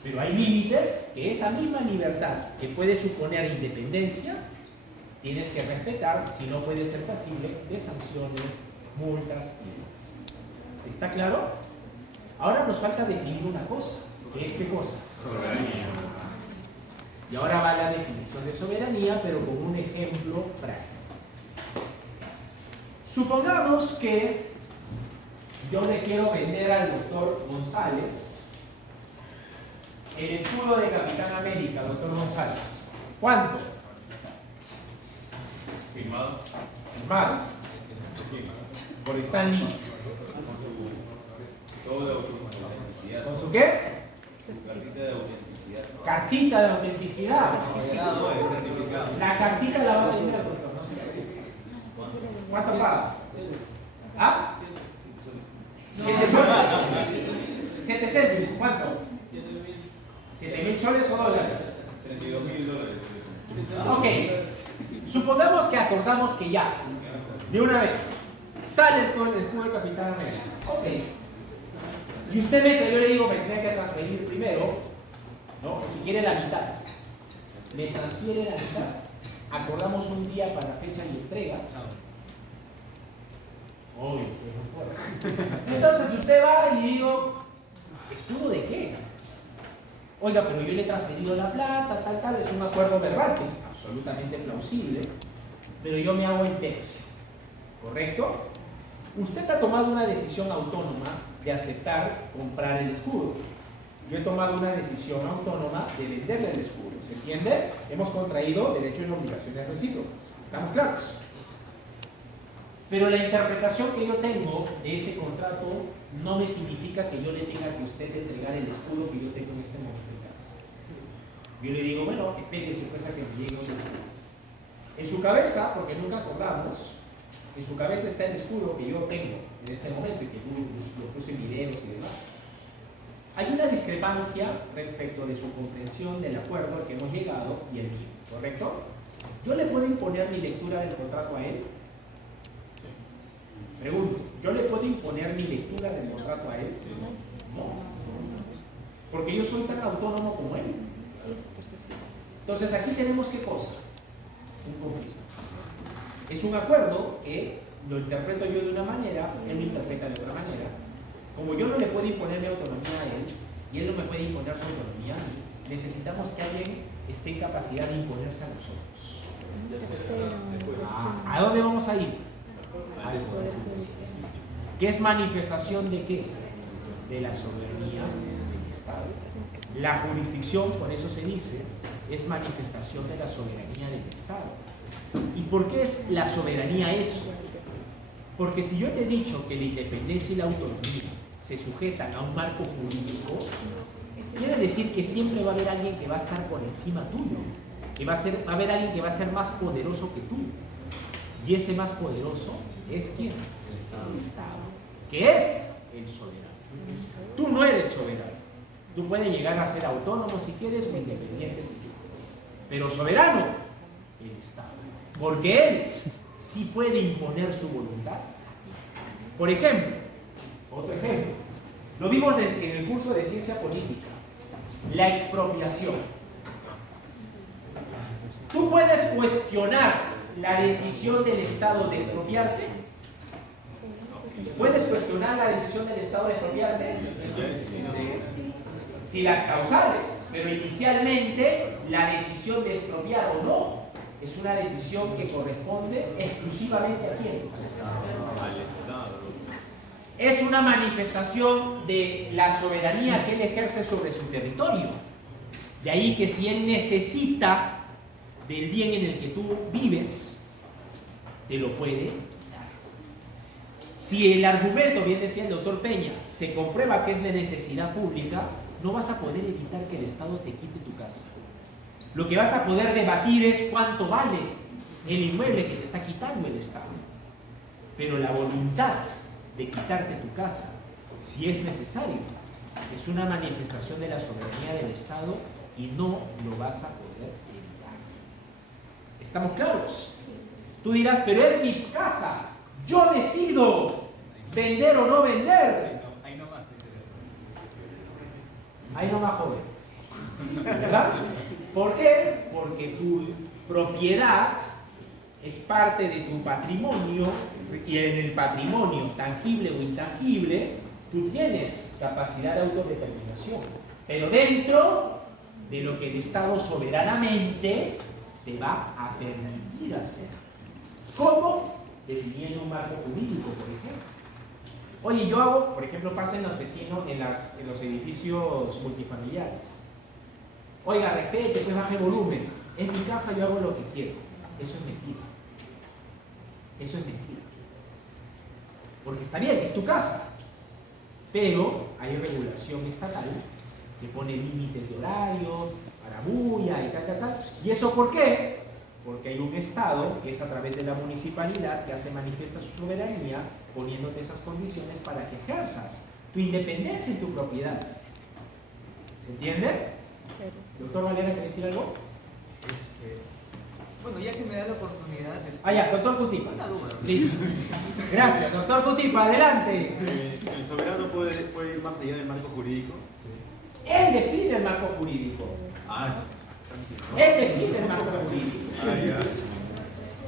pero hay límites que esa misma libertad que puede suponer independencia, tienes que respetar, si no puede ser pasible de sanciones, multas y demás. ¿Está claro? Ahora nos falta definir una cosa. ¿Qué es qué cosa? Soberanía. Y ahora va la definición de soberanía, pero con un ejemplo práctico. Supongamos que yo le quiero vender al doctor González el escudo de Capitán América, doctor González. ¿Cuánto? Firmado. Firmado. Por Stan Lee. Todo de autenticidad. ¿Con su qué? Cartita de autenticidad. Cartita de autenticidad. No, es certificado. La cartita la va a tener, doctor. No sé. ¿Cuánto paga? ¿Ah? 7 soles. 7 céntimos. ¿Cuánto? 7.000 soles o dólares. $32.000. Ok. Supongamos que acordamos que ya, de una vez, sale el escudo de Capitán América. Ok. Y usted ve que yo le digo, me tenía que transferir primero, ¿no? O si quiere la mitad. Me transfiere la mitad. Acordamos un día para fecha y entrega. Obvio, que no puedo. Entonces usted va y le digo, ¿escudo de qué? Oiga, pero yo le he transferido la plata, tal, es un acuerdo verbal que es absolutamente plausible, pero yo me hago el tercio, ¿correcto? Usted ha tomado una decisión autónoma de aceptar comprar el escudo. yo he tomado una decisión autónoma de venderle el escudo. ¿Se entiende? Hemos contraído derechos y obligaciones recíprocas. ¿Estamos claros? Pero la interpretación que yo tengo de ese contrato no me significa que yo le tenga que usted entregar el escudo que yo tengo en este momento en casa. Yo le digo, bueno, espérese pues a que me llegue un escudo. En su cabeza, porque nunca acordamos, en su cabeza está el escudo que yo tengo en este momento y que lo puse en videos y demás. Hay una discrepancia respecto de su comprensión del acuerdo al que hemos llegado y el mío, ¿correcto? ¿Yo le puedo imponer mi lectura del contrato a él? Pregunto, ¿yo le puedo imponer mi lectura del contrato a él? No. Porque yo soy tan autónomo como él. Entonces aquí tenemos ¿qué cosa? Un conflicto. Es un acuerdo que lo interpreto yo de una manera, él lo interpreta de otra manera. Como yo no le puedo imponer mi autonomía a él y él no me puede imponer su autonomía a mí, necesitamos que alguien esté en capacidad de imponerse a nosotros. ¿A dónde vamos a ir? Al Poder Judicial. ¿Qué es manifestación de qué? De la soberanía del Estado. La jurisdicción, por eso se dice, es manifestación de la soberanía del Estado. ¿Y por qué es la soberanía eso? Porque si yo te he dicho que la independencia y la autonomía se sujetan a un marco jurídico, quiere decir que siempre va a haber alguien que va a estar por encima tuyo, que va a haber alguien que va a ser más poderoso que tú. Y ese más poderoso es ¿quién? El Estado, que es el soberano. Tú no eres soberano. Tú puedes llegar a ser autónomo si quieres o independiente si quieres. Pero soberano, el Estado. Porque él sí puede imponer su voluntad. Por ejemplo, otro ejemplo, lo vimos en el curso de ciencia política, la expropiación. Tú puedes cuestionar la decisión del Estado de expropiarte. ¿Puedes cuestionar la decisión del Estado de expropiarte? Si las causales, pero inicialmente la decisión de expropiar o no es una decisión que corresponde exclusivamente a quién. Es una manifestación de la soberanía que él ejerce sobre su territorio. De ahí que si él necesita del bien en el que tú vives, te lo puede dar. Si el argumento, bien decía el doctor Peña, se comprueba que es de necesidad pública, no vas a poder evitar que el Estado te quite tu casa. Lo que vas a poder debatir es cuánto vale el inmueble que te está quitando el Estado. Pero la voluntad de quitarte tu casa, si es necesario, es una manifestación de la soberanía del Estado y no lo vas a poder evitar. ¿Estamos claros? Tú dirás, pero es mi casa, yo decido vender o no vender. Ahí no más joven. ¿Verdad? ¿Por qué? Porque tu propiedad es parte de tu patrimonio y en el patrimonio tangible o intangible tú tienes capacidad de autodeterminación, pero dentro de lo que el Estado soberanamente te va a permitir hacer. ¿Cómo? Definiendo un marco jurídico, por ejemplo. Oye, yo hago, por ejemplo, pasa en los vecinos, en los edificios multifamiliares. Oiga, respete, pues baje volumen. En mi casa yo hago lo que quiero. Eso es mentira. Eso es mentira. Porque está bien, es tu casa. Pero hay regulación estatal que pone límites de horarios, para bulla y tal. ¿Y eso por qué? Porque hay un Estado, que es a través de la municipalidad, que hace manifiesta su soberanía, poniéndote esas condiciones para que ejerzas tu independencia en tu propiedad. ¿Se entiende? Doctor Valera, ¿quiere decir algo? Bueno, ya que me da la oportunidad... Ya, doctor Cutipa. Una duda. Listo. Gracias, doctor Cutipa, adelante. ¿El soberano puede ir más allá del marco jurídico? Él define el marco jurídico. Él define el marco jurídico.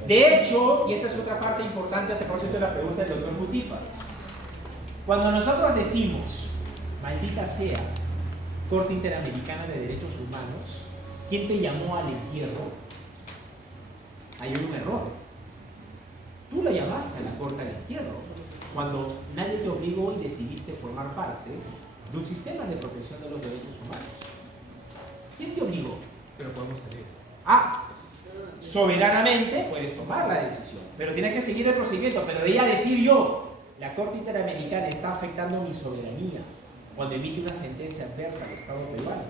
De hecho, y esta es otra parte importante a propósito de la pregunta del doctor Cutipa, cuando nosotros decimos, maldita sea, Corte Interamericana de Derechos Humanos, ¿quién te llamó al entierro? Hay un error. Tú la llamaste a la Corte al entierro. Cuando nadie te obligó y decidiste formar parte de un sistema de protección de los derechos humanos. ¿Quién te obligó? Pero podemos tener. Soberanamente puedes tomar la decisión, pero tienes que seguir el procedimiento. Pero de ella decir yo, la Corte Interamericana está afectando mi soberanía cuando emite una sentencia adversa al Estado peruano.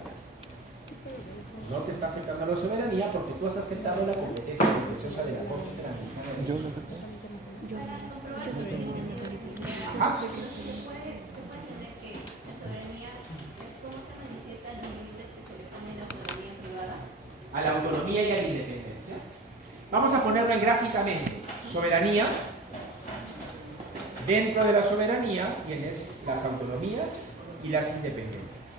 No te está afectando a la soberanía porque tú has aceptado la competencia contenciosa de la Corte Interamericana. Yo lo acepté. Ajá. A la autonomía y a la independencia. Vamos a ponerlo gráficamente. Soberanía. Dentro de la soberanía tienes las autonomías y las independencias.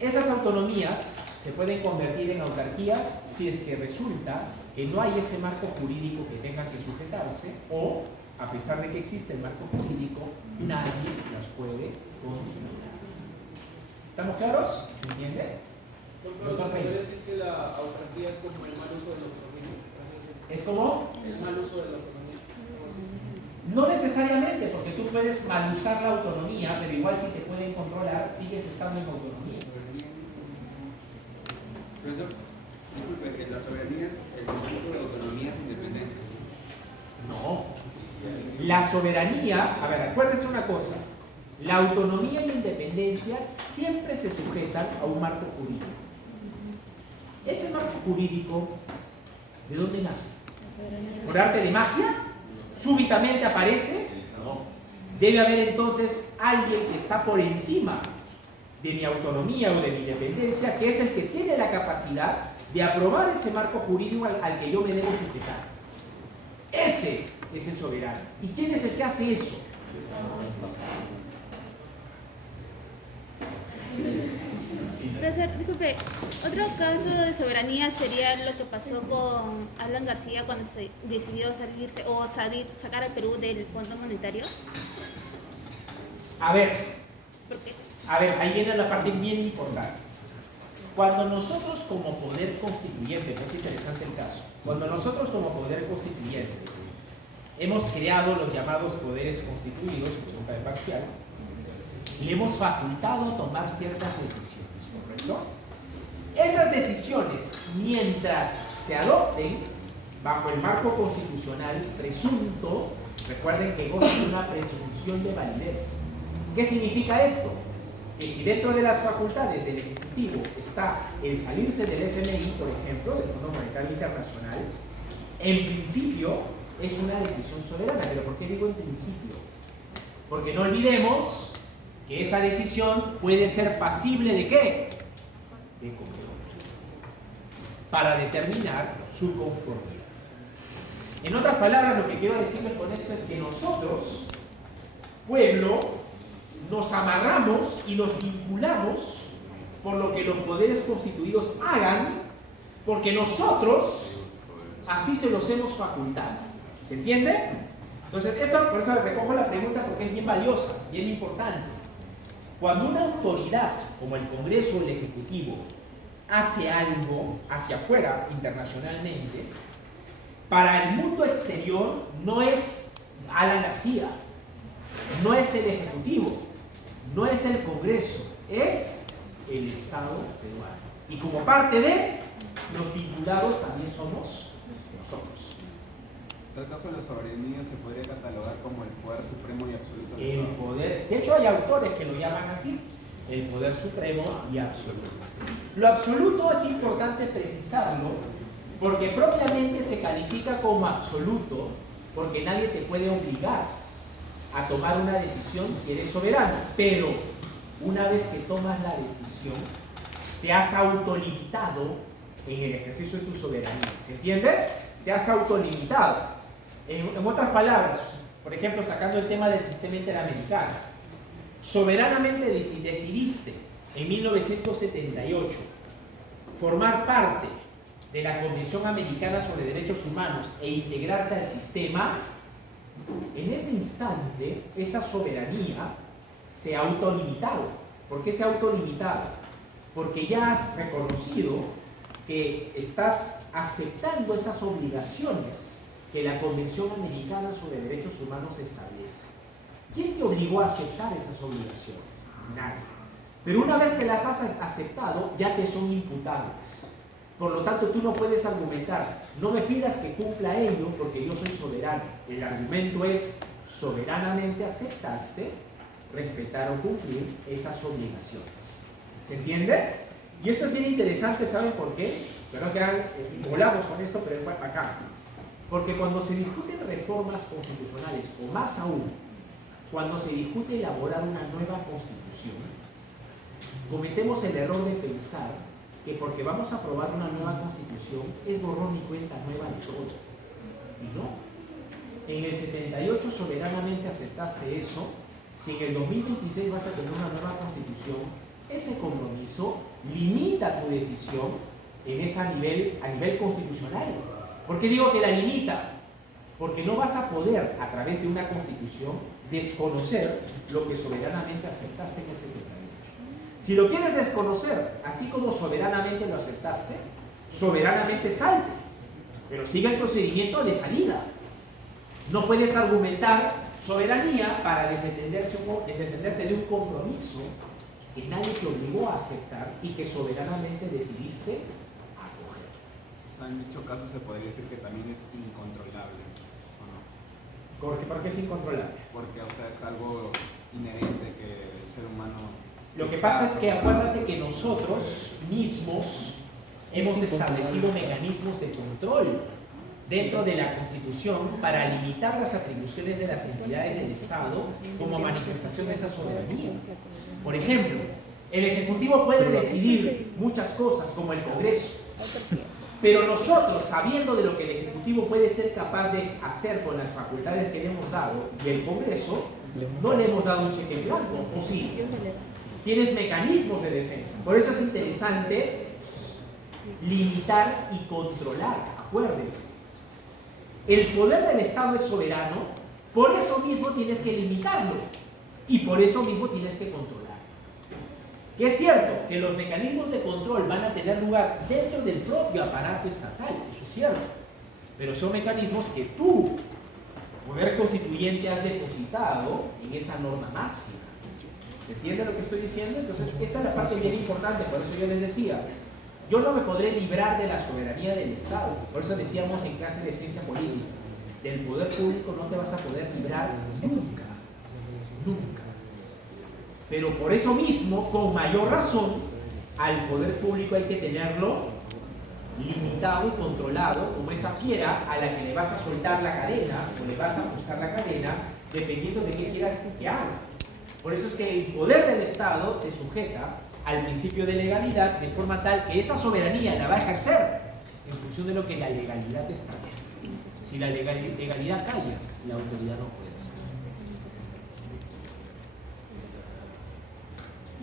Esas autonomías se pueden convertir en autarquías si es que resulta que no hay ese marco jurídico que tengan que sujetarse, o a pesar de que existe el marco jurídico, nadie las puede controlar. ¿Estamos claros? ¿Me entiende? Doctor, ¿se puede decir que la autarquía es como el mal uso de la autonomía? ¿Es como? El mal uso de la autonomía. No necesariamente, porque tú puedes mal usar la autonomía, pero igual si te pueden controlar, sigues estando en autonomía. Profesor, disculpe, que la soberanía es el conjunto de autonomías e independencia. No. La soberanía, a ver, acuérdese una cosa, la autonomía y la independencia siempre se sujetan a un marco jurídico. Ese marco jurídico, ¿de dónde nace? ¿Por arte de magia? ¿Súbitamente aparece? No. Debe haber entonces alguien que está por encima de mi autonomía o de mi independencia, que es el que tiene la capacidad de aprobar ese marco jurídico al que yo me debo sujetar. Ese es el soberano. ¿Y quién es el que hace eso? Profesor, disculpe, otro caso de soberanía sería lo que pasó con Alan García cuando se decidió salirse o sacar al Perú del Fondo Monetario. A ver, ¿Por qué? ahí viene la parte bien importante. Cuando nosotros como poder constituyente, pues es interesante el caso, cuando nosotros como poder constituyente hemos creado los llamados poderes constituidos, por junta de parcial, y hemos facultado tomar ciertas decisiones, ¿correcto? Esas decisiones, mientras se adopten bajo el marco constitucional presunto, recuerden que goza de una presunción de validez. ¿Qué significa esto? Que si dentro de las facultades del Ejecutivo está el salirse del FMI, por ejemplo, del Fondo Monetario Internacional, en principio es una decisión soberana. ¿Pero por qué digo en principio? Porque no olvidemos que esa decisión puede ser pasible ¿de qué? De control, para determinar su conformidad. En otras palabras, lo que quiero decirles con esto es que nosotros, pueblo, nos amarramos y nos vinculamos por lo que los poderes constituidos hagan, porque nosotros así se los hemos facultado. ¿Se entiende? Entonces, esto, por eso recojo la pregunta porque es bien valiosa, bien importante. Cuando una autoridad, como el Congreso o el Ejecutivo, hace algo hacia afuera, internacionalmente, para el mundo exterior no es Alan García, no es el Ejecutivo, no es el Congreso, es el Estado peruano. Y como parte de los vinculados también somos nosotros. En tal caso, la soberanía se podría catalogar como el poder supremo y absoluto del El Estado. poder, de hecho hay autores que lo llaman así, el poder supremo y absoluto. Lo absoluto es importante precisarlo porque propiamente se califica como absoluto porque nadie te puede obligar a tomar una decisión si eres soberano, pero una vez que tomas la decisión te has autolimitado en el ejercicio de tu soberanía. ¿Se entiende? Te has autolimitado. En otras palabras, por ejemplo, sacando el tema del sistema interamericano, soberanamente decidiste en 1978 formar parte de la Convención Americana sobre Derechos Humanos e integrarte al sistema. En ese instante, esa soberanía se ha autolimitado. ¿Por qué se ha autolimitado? Porque ya has reconocido que estás aceptando esas obligaciones que la Convención Americana sobre Derechos Humanos establece. ¿Quién te obligó a aceptar esas obligaciones? Nadie. Pero una vez que las has aceptado, ya te son imputables. Por lo tanto, tú no puedes argumentar, no me pidas que cumpla ello porque yo soy soberano. El argumento es, soberanamente aceptaste respetar o cumplir esas obligaciones. ¿Se entiende? Y esto es bien interesante, ¿saben por qué? Pero que volamos con esto, pero es acá. Porque cuando se discuten reformas constitucionales, o más aún, cuando se discute elaborar una nueva constitución, cometemos el error de pensar que porque vamos a aprobar una nueva constitución es borrón y cuenta nueva de todo. Y no. En el 78 soberanamente aceptaste eso. Si en el 2026 vas a tener una nueva constitución, ese compromiso limita tu decisión en ese a nivel constitucional. ¿Por qué digo que la limita? Porque no vas a poder, a través de una constitución, desconocer lo que soberanamente aceptaste en el 78. Si lo quieres desconocer, así como soberanamente lo aceptaste, soberanamente salte, pero sigue el procedimiento de salida. No puedes argumentar soberanía para desentenderte de un compromiso que nadie te obligó a aceptar y que soberanamente decidiste acoger. O sea, en dicho caso se podría decir que también es incontrolable, ¿o no? ¿Por qué es incontrolable? Porque, o sea, es algo inherente que el ser humano... Lo que pasa es que acuérdate que nosotros mismos hemos establecido mecanismos de control dentro de la Constitución para limitar las atribuciones de las entidades del Estado como manifestación de esa soberanía. Por ejemplo, el Ejecutivo puede decidir muchas cosas como el Congreso, pero nosotros, sabiendo de lo que el Ejecutivo puede ser capaz de hacer con las facultades que le hemos dado y el Congreso, no le hemos dado un cheque en blanco, ¿o sí? Tienes mecanismos de defensa. Por eso es interesante limitar y controlar. Acuérdense, el poder del Estado es soberano, por eso mismo tienes que limitarlo y por eso mismo tienes que controlar. Que es cierto que los mecanismos de control van a tener lugar dentro del propio aparato estatal, eso es cierto, pero son mecanismos que tú, poder constituyente, has depositado en esa norma máxima. ¿Se entiende lo que estoy diciendo? Entonces, esta es la parte bien importante, por eso yo les decía, yo no me podré librar de la soberanía del Estado, por eso decíamos en clase de ciencia política, del poder público no te vas a poder librar nunca, nunca. Pero por eso mismo, con mayor razón, al poder público hay que tenerlo limitado y controlado, como esa fiera a la que le vas a soltar la cadena o le vas a ajustar la cadena, dependiendo de qué quieras que haga. Por eso es que el poder del Estado se sujeta al principio de legalidad de forma tal que esa soberanía la va a ejercer en función de lo que la legalidad establece. Si la legalidad calla, la autoridad no puede hacer.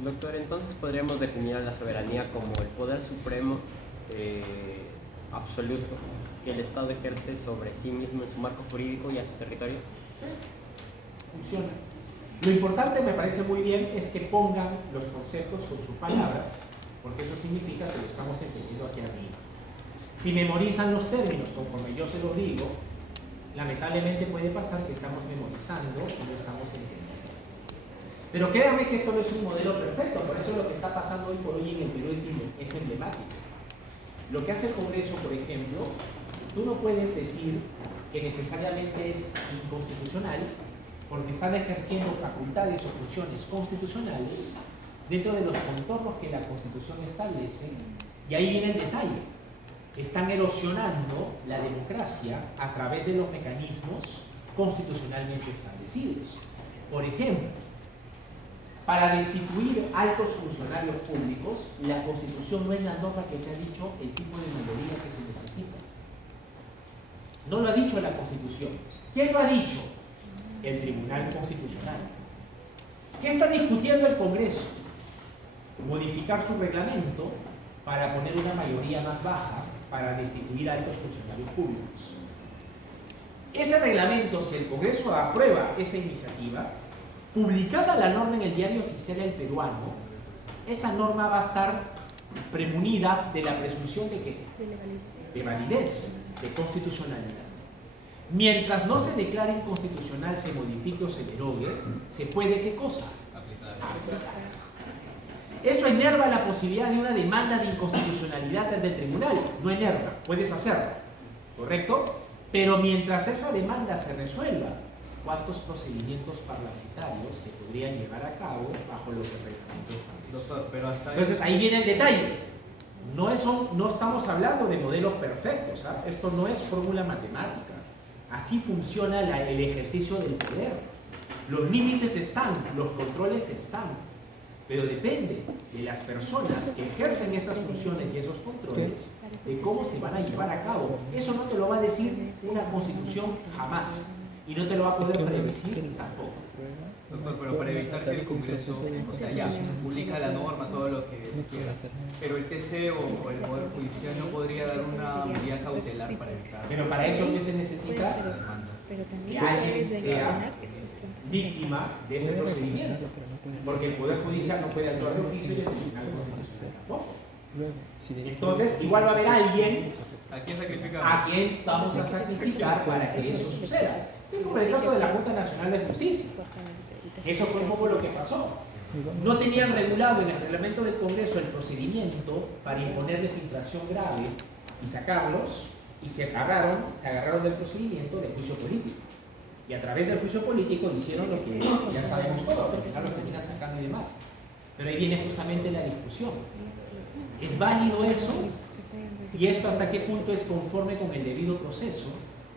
Doctor, entonces podríamos definir a la soberanía como el poder supremo absoluto que el Estado ejerce sobre sí mismo en su marco jurídico y a su territorio. Sí, funciona. Lo importante, me parece muy bien, es que pongan los conceptos con sus palabras, porque eso significa que lo estamos entendiendo aquí arriba. Si memorizan los términos conforme yo se los digo, lamentablemente puede pasar que estamos memorizando y no estamos entendiendo. Pero créanme que esto no es un modelo perfecto, por eso lo que está pasando hoy por hoy en el Perú es emblemático. Lo que hace el Congreso, por ejemplo, tú no puedes decir que necesariamente es inconstitucional porque están ejerciendo facultades o funciones constitucionales dentro de los contornos que la Constitución establece, y ahí viene el detalle. Están erosionando la democracia a través de los mecanismos constitucionalmente establecidos. Por ejemplo, para destituir altos funcionarios públicos, la Constitución no es la norma que te ha dicho el tipo de mayoría que se necesita. No lo ha dicho la Constitución. ¿Quién lo ha dicho? El Tribunal Constitucional. ¿Qué está discutiendo el Congreso? Modificar su reglamento para poner una mayoría más baja para destituir a altos funcionarios públicos. Ese reglamento, si el Congreso aprueba esa iniciativa, publicada la norma en el Diario Oficial del Peruano, esa norma va a estar premunida de la presunción de ¿qué? De validez, de constitucionalidad. Mientras no se declare inconstitucional, se modifique o se derogue, se puede, ¿qué cosa? Aplicar. Eso enerva la posibilidad de una demanda de inconstitucionalidad ante el tribunal. No enerva, puedes hacerlo, ¿correcto? Pero mientras esa demanda se resuelva, ¿cuántos procedimientos parlamentarios se podrían llevar a cabo bajo lo que el reglamento establece? Doctor, pero hasta Entonces ahí viene el detalle. No estamos hablando de modelos perfectos, ¿ah? Esto no es fórmula matemática. Así funciona el ejercicio del poder. Los límites están, los controles están, pero depende de las personas que ejercen esas funciones y esos controles, de cómo se van a llevar a cabo. Eso no te lo va a decir una constitución jamás, y no te lo va a poder predecir tampoco. Doctor, pero para evitar que el Congreso, o sea, ya, se publica la norma, todo lo que se quiera, pero el TC o el Poder Judicial no podría dar una medida cautelar para evitar. Pero para eso, ¿qué se necesita? Que alguien sea víctima de ese procedimiento, porque el Poder Judicial no puede actuar de oficio y el Tribunal Constitucional tampoco. Entonces, igual va a haber alguien ¿A quién sacrificamos? a quien vamos a sacrificar para que eso suceda. Es como el caso de la Junta Nacional de Justicia. Eso fue un poco lo que pasó. No tenían regulado en el reglamento del Congreso el procedimiento para imponerles infracción grave y sacarlos, y se agarraron del procedimiento de juicio político. Y a través del juicio político hicieron lo que ya sabemos todo, que al final los terminan sacando y demás. Pero ahí viene justamente la discusión. ¿Es válido eso? ¿Y esto hasta qué punto es conforme con el debido proceso?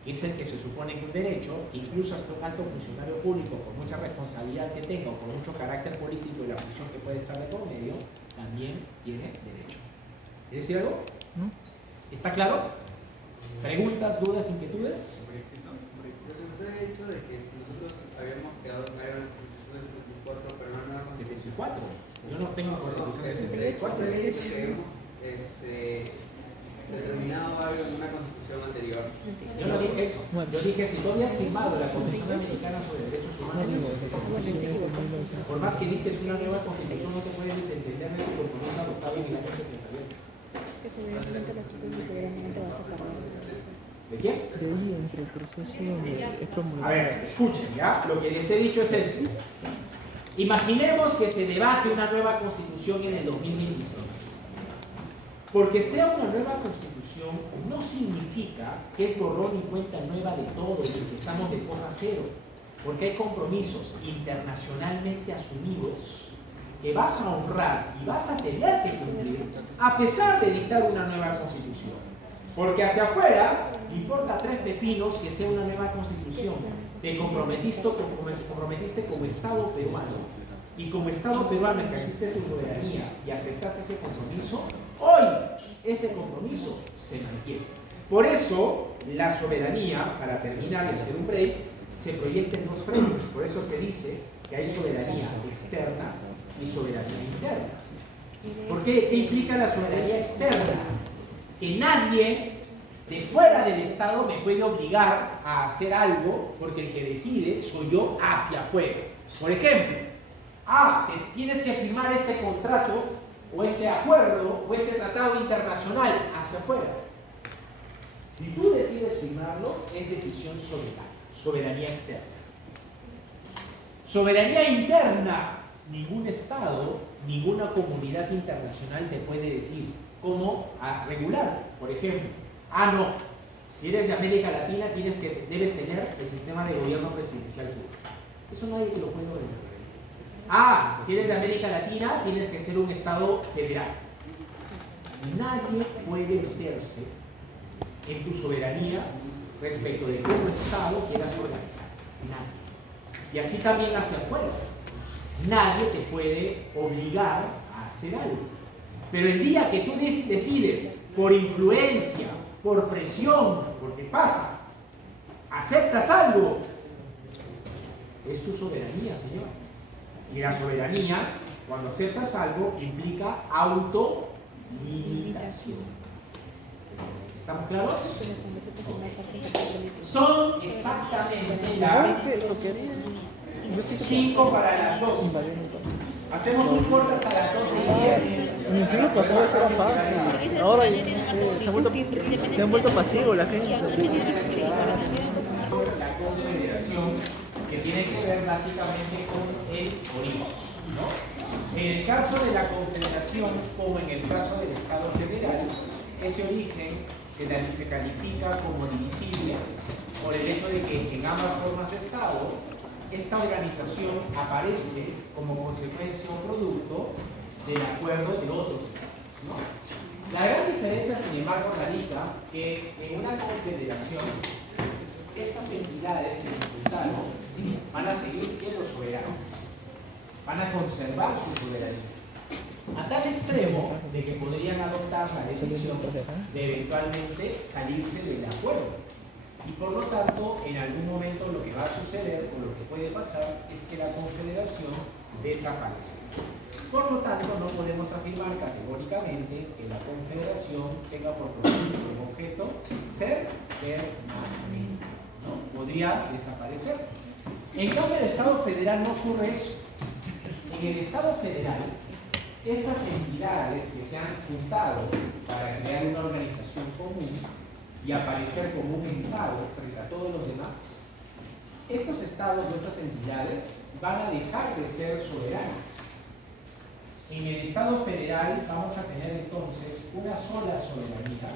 Que es el que se supone que un derecho, incluso hasta un alto funcionario público, con mucha responsabilidad que tenga o con mucho carácter político y la función que puede estar de por medio, también tiene derecho. ¿Quieres decir algo? ¿Está claro? ¿Preguntas, dudas, inquietudes? Pues usted ha dicho de que si nosotros habíamos quedado claro en la Constitución de 74, pero no en la Constitución 74. Yo no tengo Constitución de 74. Usted había dicho que hemos determinado algo en una Constitución anterior. Yo no dije eso. Yo dije, si tú habías firmado la Convención Americana sobre Derechos Humanos, por más que dictes una nueva Constitución, no te puedes desentender de tu compromiso adoptado en el año 78. Que soberanamente la Suprema y soberanamente va a sacar. ¿De quién? De ahí entre el proceso de promulgar. A ver, escuchen, ¿ya? Lo que les he dicho es esto. Imaginemos que se debate una nueva Constitución en el 2016. Porque sea una nueva Constitución no significa que es borrón y cuenta nueva de todo y empezamos de forma cero. Porque hay compromisos internacionalmente asumidos que vas a honrar y vas a tener que cumplir a pesar de dictar una nueva Constitución. Porque hacia afuera importa tres pepinos que sea una nueva Constitución. Te comprometiste como Estado peruano. Y como Estado peruano ejerciste tu soberanía y aceptaste ese compromiso, hoy ese compromiso se mantiene. Por eso la soberanía, para terminar y hacer un break, se proyecta en dos frentes. Por eso se dice que hay soberanía externa y soberanía interna. ¿Por qué? ¿Qué implica la soberanía externa? Que nadie de fuera del Estado me puede obligar a hacer algo porque el que decide soy yo hacia afuera. Por ejemplo, tienes que firmar este contrato o este acuerdo o este tratado internacional hacia afuera. Si tú decides firmarlo, es decisión soberana, soberanía externa. Soberanía interna, ningún Estado, ninguna comunidad internacional te puede decir cómo regular. Por ejemplo, no, si eres de América Latina debes tener el sistema de gobierno presidencial público. Eso nadie te lo puede regular. Si eres de América Latina tienes que ser un Estado federal. Nadie puede meterse en tu soberanía respecto de cómo Estado quieras organizar. Nadie. Y así también hacia afuera. Nadie te puede obligar a hacer algo. Pero el día que tú decides, por influencia, por presión, porque pasa, aceptas algo, es tu soberanía, señor. Y la soberanía, cuando aceptas algo, implica autolimitación. ¿Estamos claros? Son exactamente las 5 para las 2. Hacemos un corte hasta las 12:10. En el siglo pasado eso era fácil. Ahora se han vuelto pasivos la gente. La confederación, que tiene que ver básicamente con el origen, ¿no? En el caso de la confederación, como en el caso del Estado federal, ese origen se califica como divisible por el hecho de que en ambas formas de Estado, esta organización aparece como consecuencia o producto del acuerdo de otros estados, ¿no? La gran diferencia, sin embargo, radica que en una confederación, estas entidades que se juntaron van a seguir siendo soberanas, van a conservar su soberanía, a tal extremo de que podrían adoptar la decisión de eventualmente salirse del acuerdo. Y por lo tanto, en algún momento lo que va a suceder o lo que puede pasar es que la confederación desaparece. Por lo tanto, no podemos afirmar categóricamente que la confederación tenga por propósito como objeto ser permanente, ¿no? Podría desaparecer. En cambio, el Estado federal no ocurre eso. En el Estado federal, estas entidades que se han juntado para crear una organización común y aparecer como un Estado frente a todos los demás, estos estados y otras entidades van a dejar de ser soberanas. En el Estado federal vamos a tener entonces una sola soberanía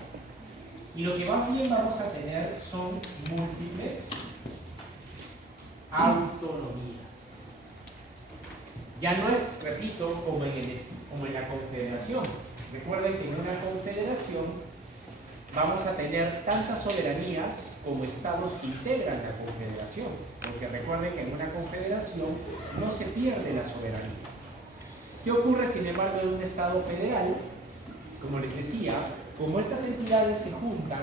y lo que más bien vamos a tener son múltiples autonomías. Ya no es, repito, como en la confederación. Recuerden que en una confederación vamos a tener tantas soberanías como estados que integran la confederación, porque recuerden que en una confederación no se pierde la soberanía. ¿Qué ocurre, sin embargo, en un estado federal? Como les decía, como estas entidades se juntan,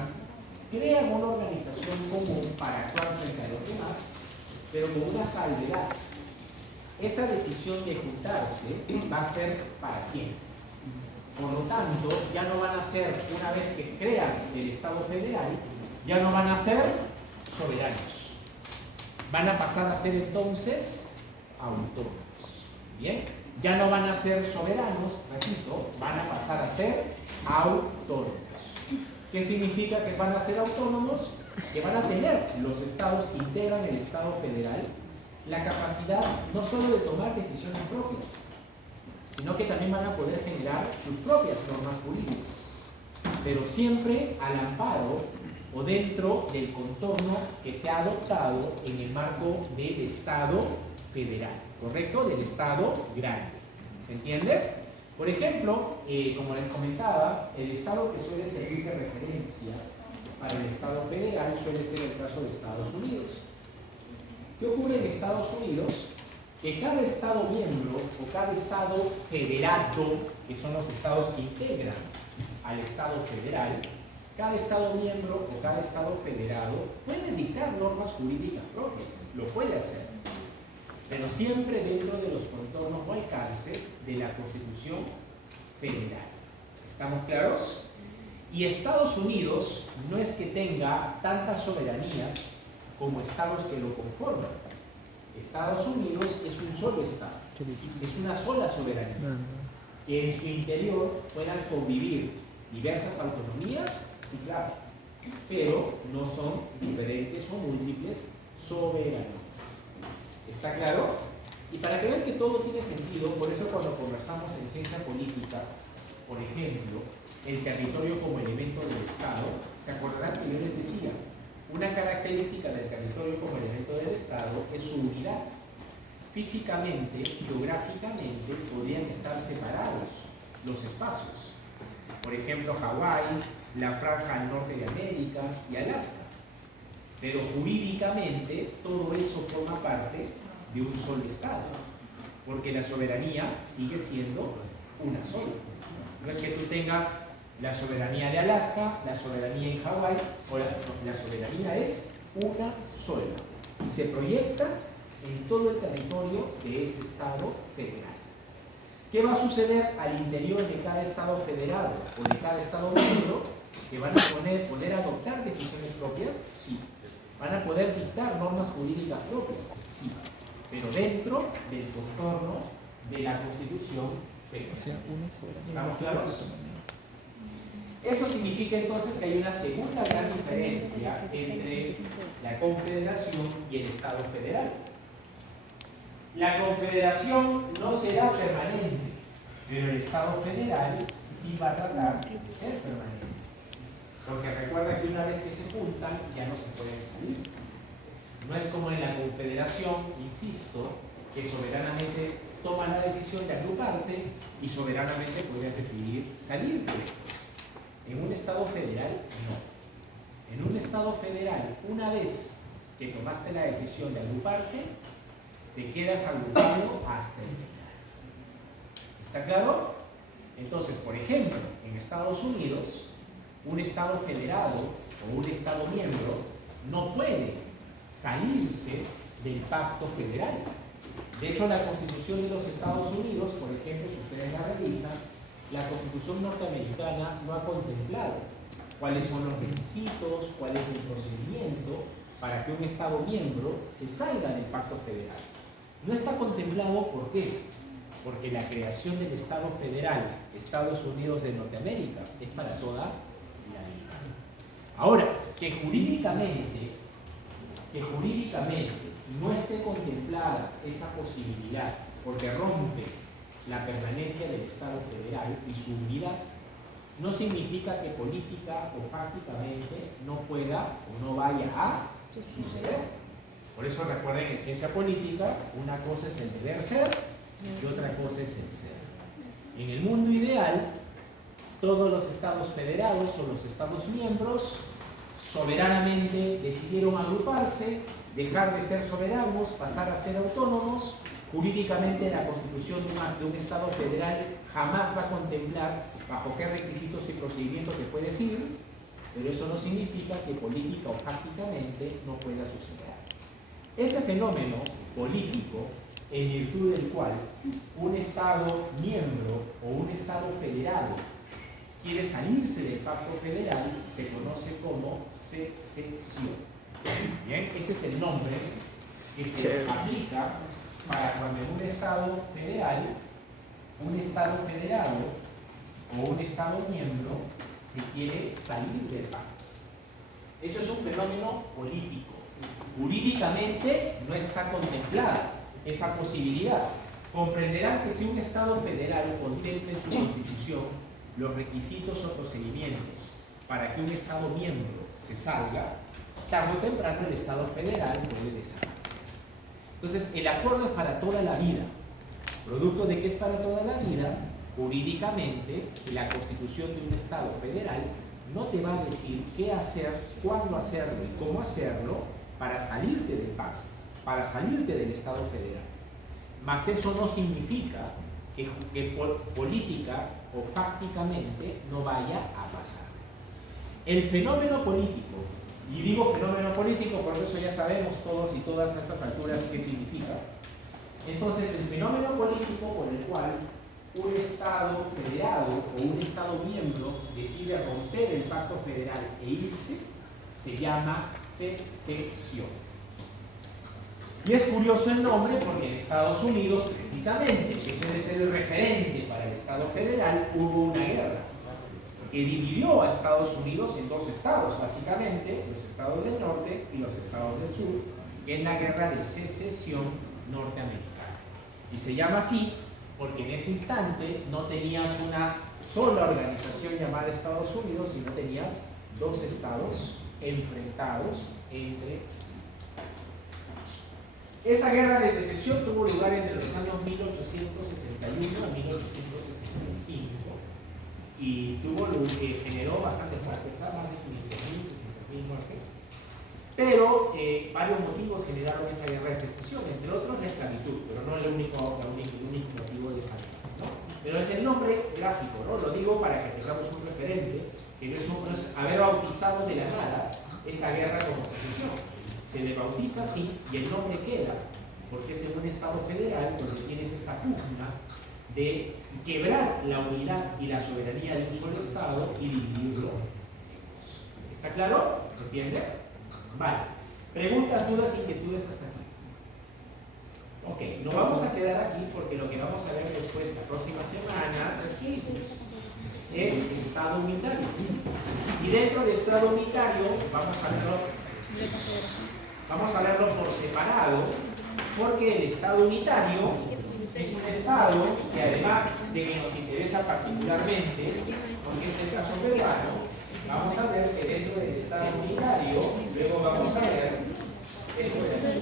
crean una organización común para actuar frente a los demás, pero con una salvedad. Esa decisión de juntarse va a ser para siempre. Por lo tanto, ya no van a ser, una vez que crean el Estado federal, ya no van a ser soberanos. Van a pasar a ser entonces autónomos. ¿Bien? Ya no van a ser soberanos, repito, van a pasar a ser autónomos. ¿Qué significa que van a ser autónomos? Que van a tener los estados que integran el Estado federal la capacidad no solo de tomar decisiones propias, sino que también van a poder generar sus propias normas jurídicas, pero siempre al amparo o dentro del contorno que se ha adoptado en el marco del Estado federal, ¿correcto? Del Estado grande. ¿Se entiende? Por ejemplo, como les comentaba, el Estado que suele servir de referencia para el Estado federal suele ser el caso de Estados Unidos. ¿Qué ocurre en Estados Unidos? Que cada Estado miembro o cada Estado federado, que son los estados que integran al Estado federal, cada Estado miembro o cada Estado federado puede dictar normas jurídicas propias, lo puede hacer, pero siempre dentro de los contornos o alcances de la Constitución federal. ¿Estamos claros? Y Estados Unidos no es que tenga tantas soberanías como estados que lo conforman. Estados Unidos es un solo estado, es una sola soberanía, que en su interior puedan convivir diversas autonomías, sí, claro, pero no son diferentes o múltiples soberanías. ¿Está claro? Y para que vean que todo tiene sentido, por eso cuando conversamos en ciencia política, por ejemplo, el territorio como elemento del Estado, se acordarán que yo les decía, una característica del territorio como elemento del Estado es su unidad. Físicamente, geográficamente, podrían estar separados los espacios. Por ejemplo, Hawái, la franja al norte de América y Alaska. Pero jurídicamente, todo eso forma parte de un solo Estado, porque la soberanía sigue siendo una sola. No es que tú tengas la soberanía de Alaska, la soberanía en Hawái, o la soberanía es una sola y se proyecta en todo el territorio de ese Estado federal. ¿Qué va a suceder al interior de cada Estado federado o de cada Estado miembro? ¿Que van a poder adoptar decisiones propias? Sí. ¿Van a poder dictar normas jurídicas propias? Sí. Pero dentro del contorno de la Constitución federal. ¿Estamos claros? Esto significa entonces que hay una segunda gran diferencia entre la Confederación y el Estado federal. La confederación no será permanente, pero el Estado federal sí va a tratar de ser permanente. Porque recuerda que una vez que se juntan ya no se pueden salir. No es como en la confederación, insisto, que soberanamente tomas la decisión de agruparte y soberanamente puedes decidir salirte después. En un Estado federal, no. En un Estado federal, una vez que tomaste la decisión de agruparte, te quedas agrupado hasta el final. ¿Está claro? Entonces, por ejemplo, en Estados Unidos, un Estado federado o un Estado miembro no puede salirse del pacto federal. De hecho, la Constitución de los Estados Unidos, por ejemplo, si ustedes la revisan, la Constitución norteamericana no ha contemplado cuáles son los requisitos, cuál es el procedimiento para que un Estado miembro se salga del pacto federal. No está contemplado, ¿por qué? Porque la creación del Estado federal, Estados Unidos de Norteamérica, es para toda la vida. Ahora, que jurídicamente no esté contemplada esa posibilidad porque rompe la permanencia del Estado federal y su unidad, no significa que política o prácticamente no pueda o no vaya a suceder. Por eso recuerden que en ciencia política una cosa es el deber ser y otra cosa es el ser. En el mundo ideal, todos los estados federados o los estados miembros soberanamente decidieron agruparse, dejar de ser soberanos, pasar a ser autónomos. Jurídicamente la constitución de un estado federal jamás va a contemplar bajo qué requisitos y procedimientos te puedes ir, pero eso no significa que política o prácticamente no pueda suceder. Ese fenómeno político, en virtud del cual un Estado miembro o un Estado federado quiere salirse del pacto federal, se conoce como secesión. Bien, ese es el nombre que se aplica para cuando en un Estado federal, un Estado federado o un Estado miembro se quiere salir del pacto. Eso es un fenómeno político. Jurídicamente no está contemplada esa posibilidad. Comprenderán que si un Estado federal contempla en su constitución los requisitos o procedimientos para que un Estado miembro se salga, tarde o temprano el Estado federal puede desaparecer. Entonces, el acuerdo es para toda la vida. Producto de que es para toda la vida, jurídicamente, la constitución de un Estado federal no te va a decir qué hacer, cuándo hacerlo y cómo hacerlo para salirte del pacto, para salirte del Estado federal. Mas eso no significa que política o fácticamente no vaya a pasar. El fenómeno político, y digo fenómeno político porque eso ya sabemos todos y todas a estas alturas qué significa. Entonces, el fenómeno político por el cual un Estado federado o un Estado miembro decide romper el pacto federal e irse, se llama secesión. Y es curioso el nombre porque en Estados Unidos, precisamente, que suele ser el referente para el Estado federal, hubo una guerra que dividió a Estados Unidos en dos estados, básicamente, los estados del norte y los estados del sur, que es la guerra de secesión norteamericana. Y se llama así porque en ese instante no tenías una sola organización llamada Estados Unidos, sino tenías dos estados enfrentados entre sí. Esa guerra de secesión tuvo lugar entre los años 1861 a 1865 y generó bastantes muertes, más de 500.000, 600.000 muertes. Pero varios motivos generaron esa guerra de secesión, entre otros la esclavitud, pero no el único motivo de esa guerra, ¿no? Pero es el nombre gráfico, ¿no? Lo digo para que tengamos un referente, que no es haber bautizado de la nada esa guerra como secesión. Se le bautiza así y el nombre queda, porque es en un Estado federal donde tienes esta pugna de quebrar la unidad y la soberanía de un solo Estado y dividirlo en dos. ¿Está claro? ¿Se entiende? Vale. Preguntas, dudas, inquietudes hasta aquí. Ok, no vamos a quedar aquí porque lo que vamos a ver después la próxima semana, tranquilos, es Estado unitario. Y dentro de Estado unitario vamos a verlo por separado Porque el Estado unitario es un Estado que, además de que nos interesa particularmente, porque es el caso peruano, vamos a ver que dentro del Estado unitario, luego vamos a ver esto de aquí.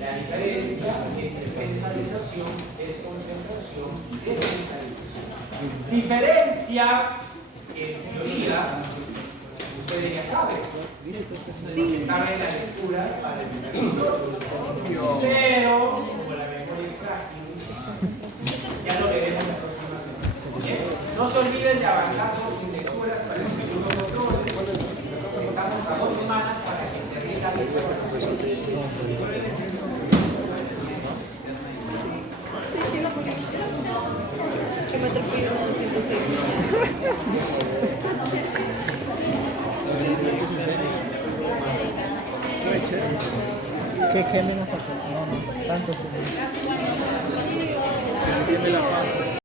La diferencia entre centralización, desconcentración y descentralización. Diferencia que en teoría ustedes ya saben, estaba en la lectura para el introductorio, pero como la memoria es frágil, ya lo veremos la próxima semana. ¿Bien? No se olviden de avanzar con sus lecturas para el segundo control. Estamos a 2 semanas para que se rinda la Que me atropelló 206. ¿Qué menos falta? No, tanto.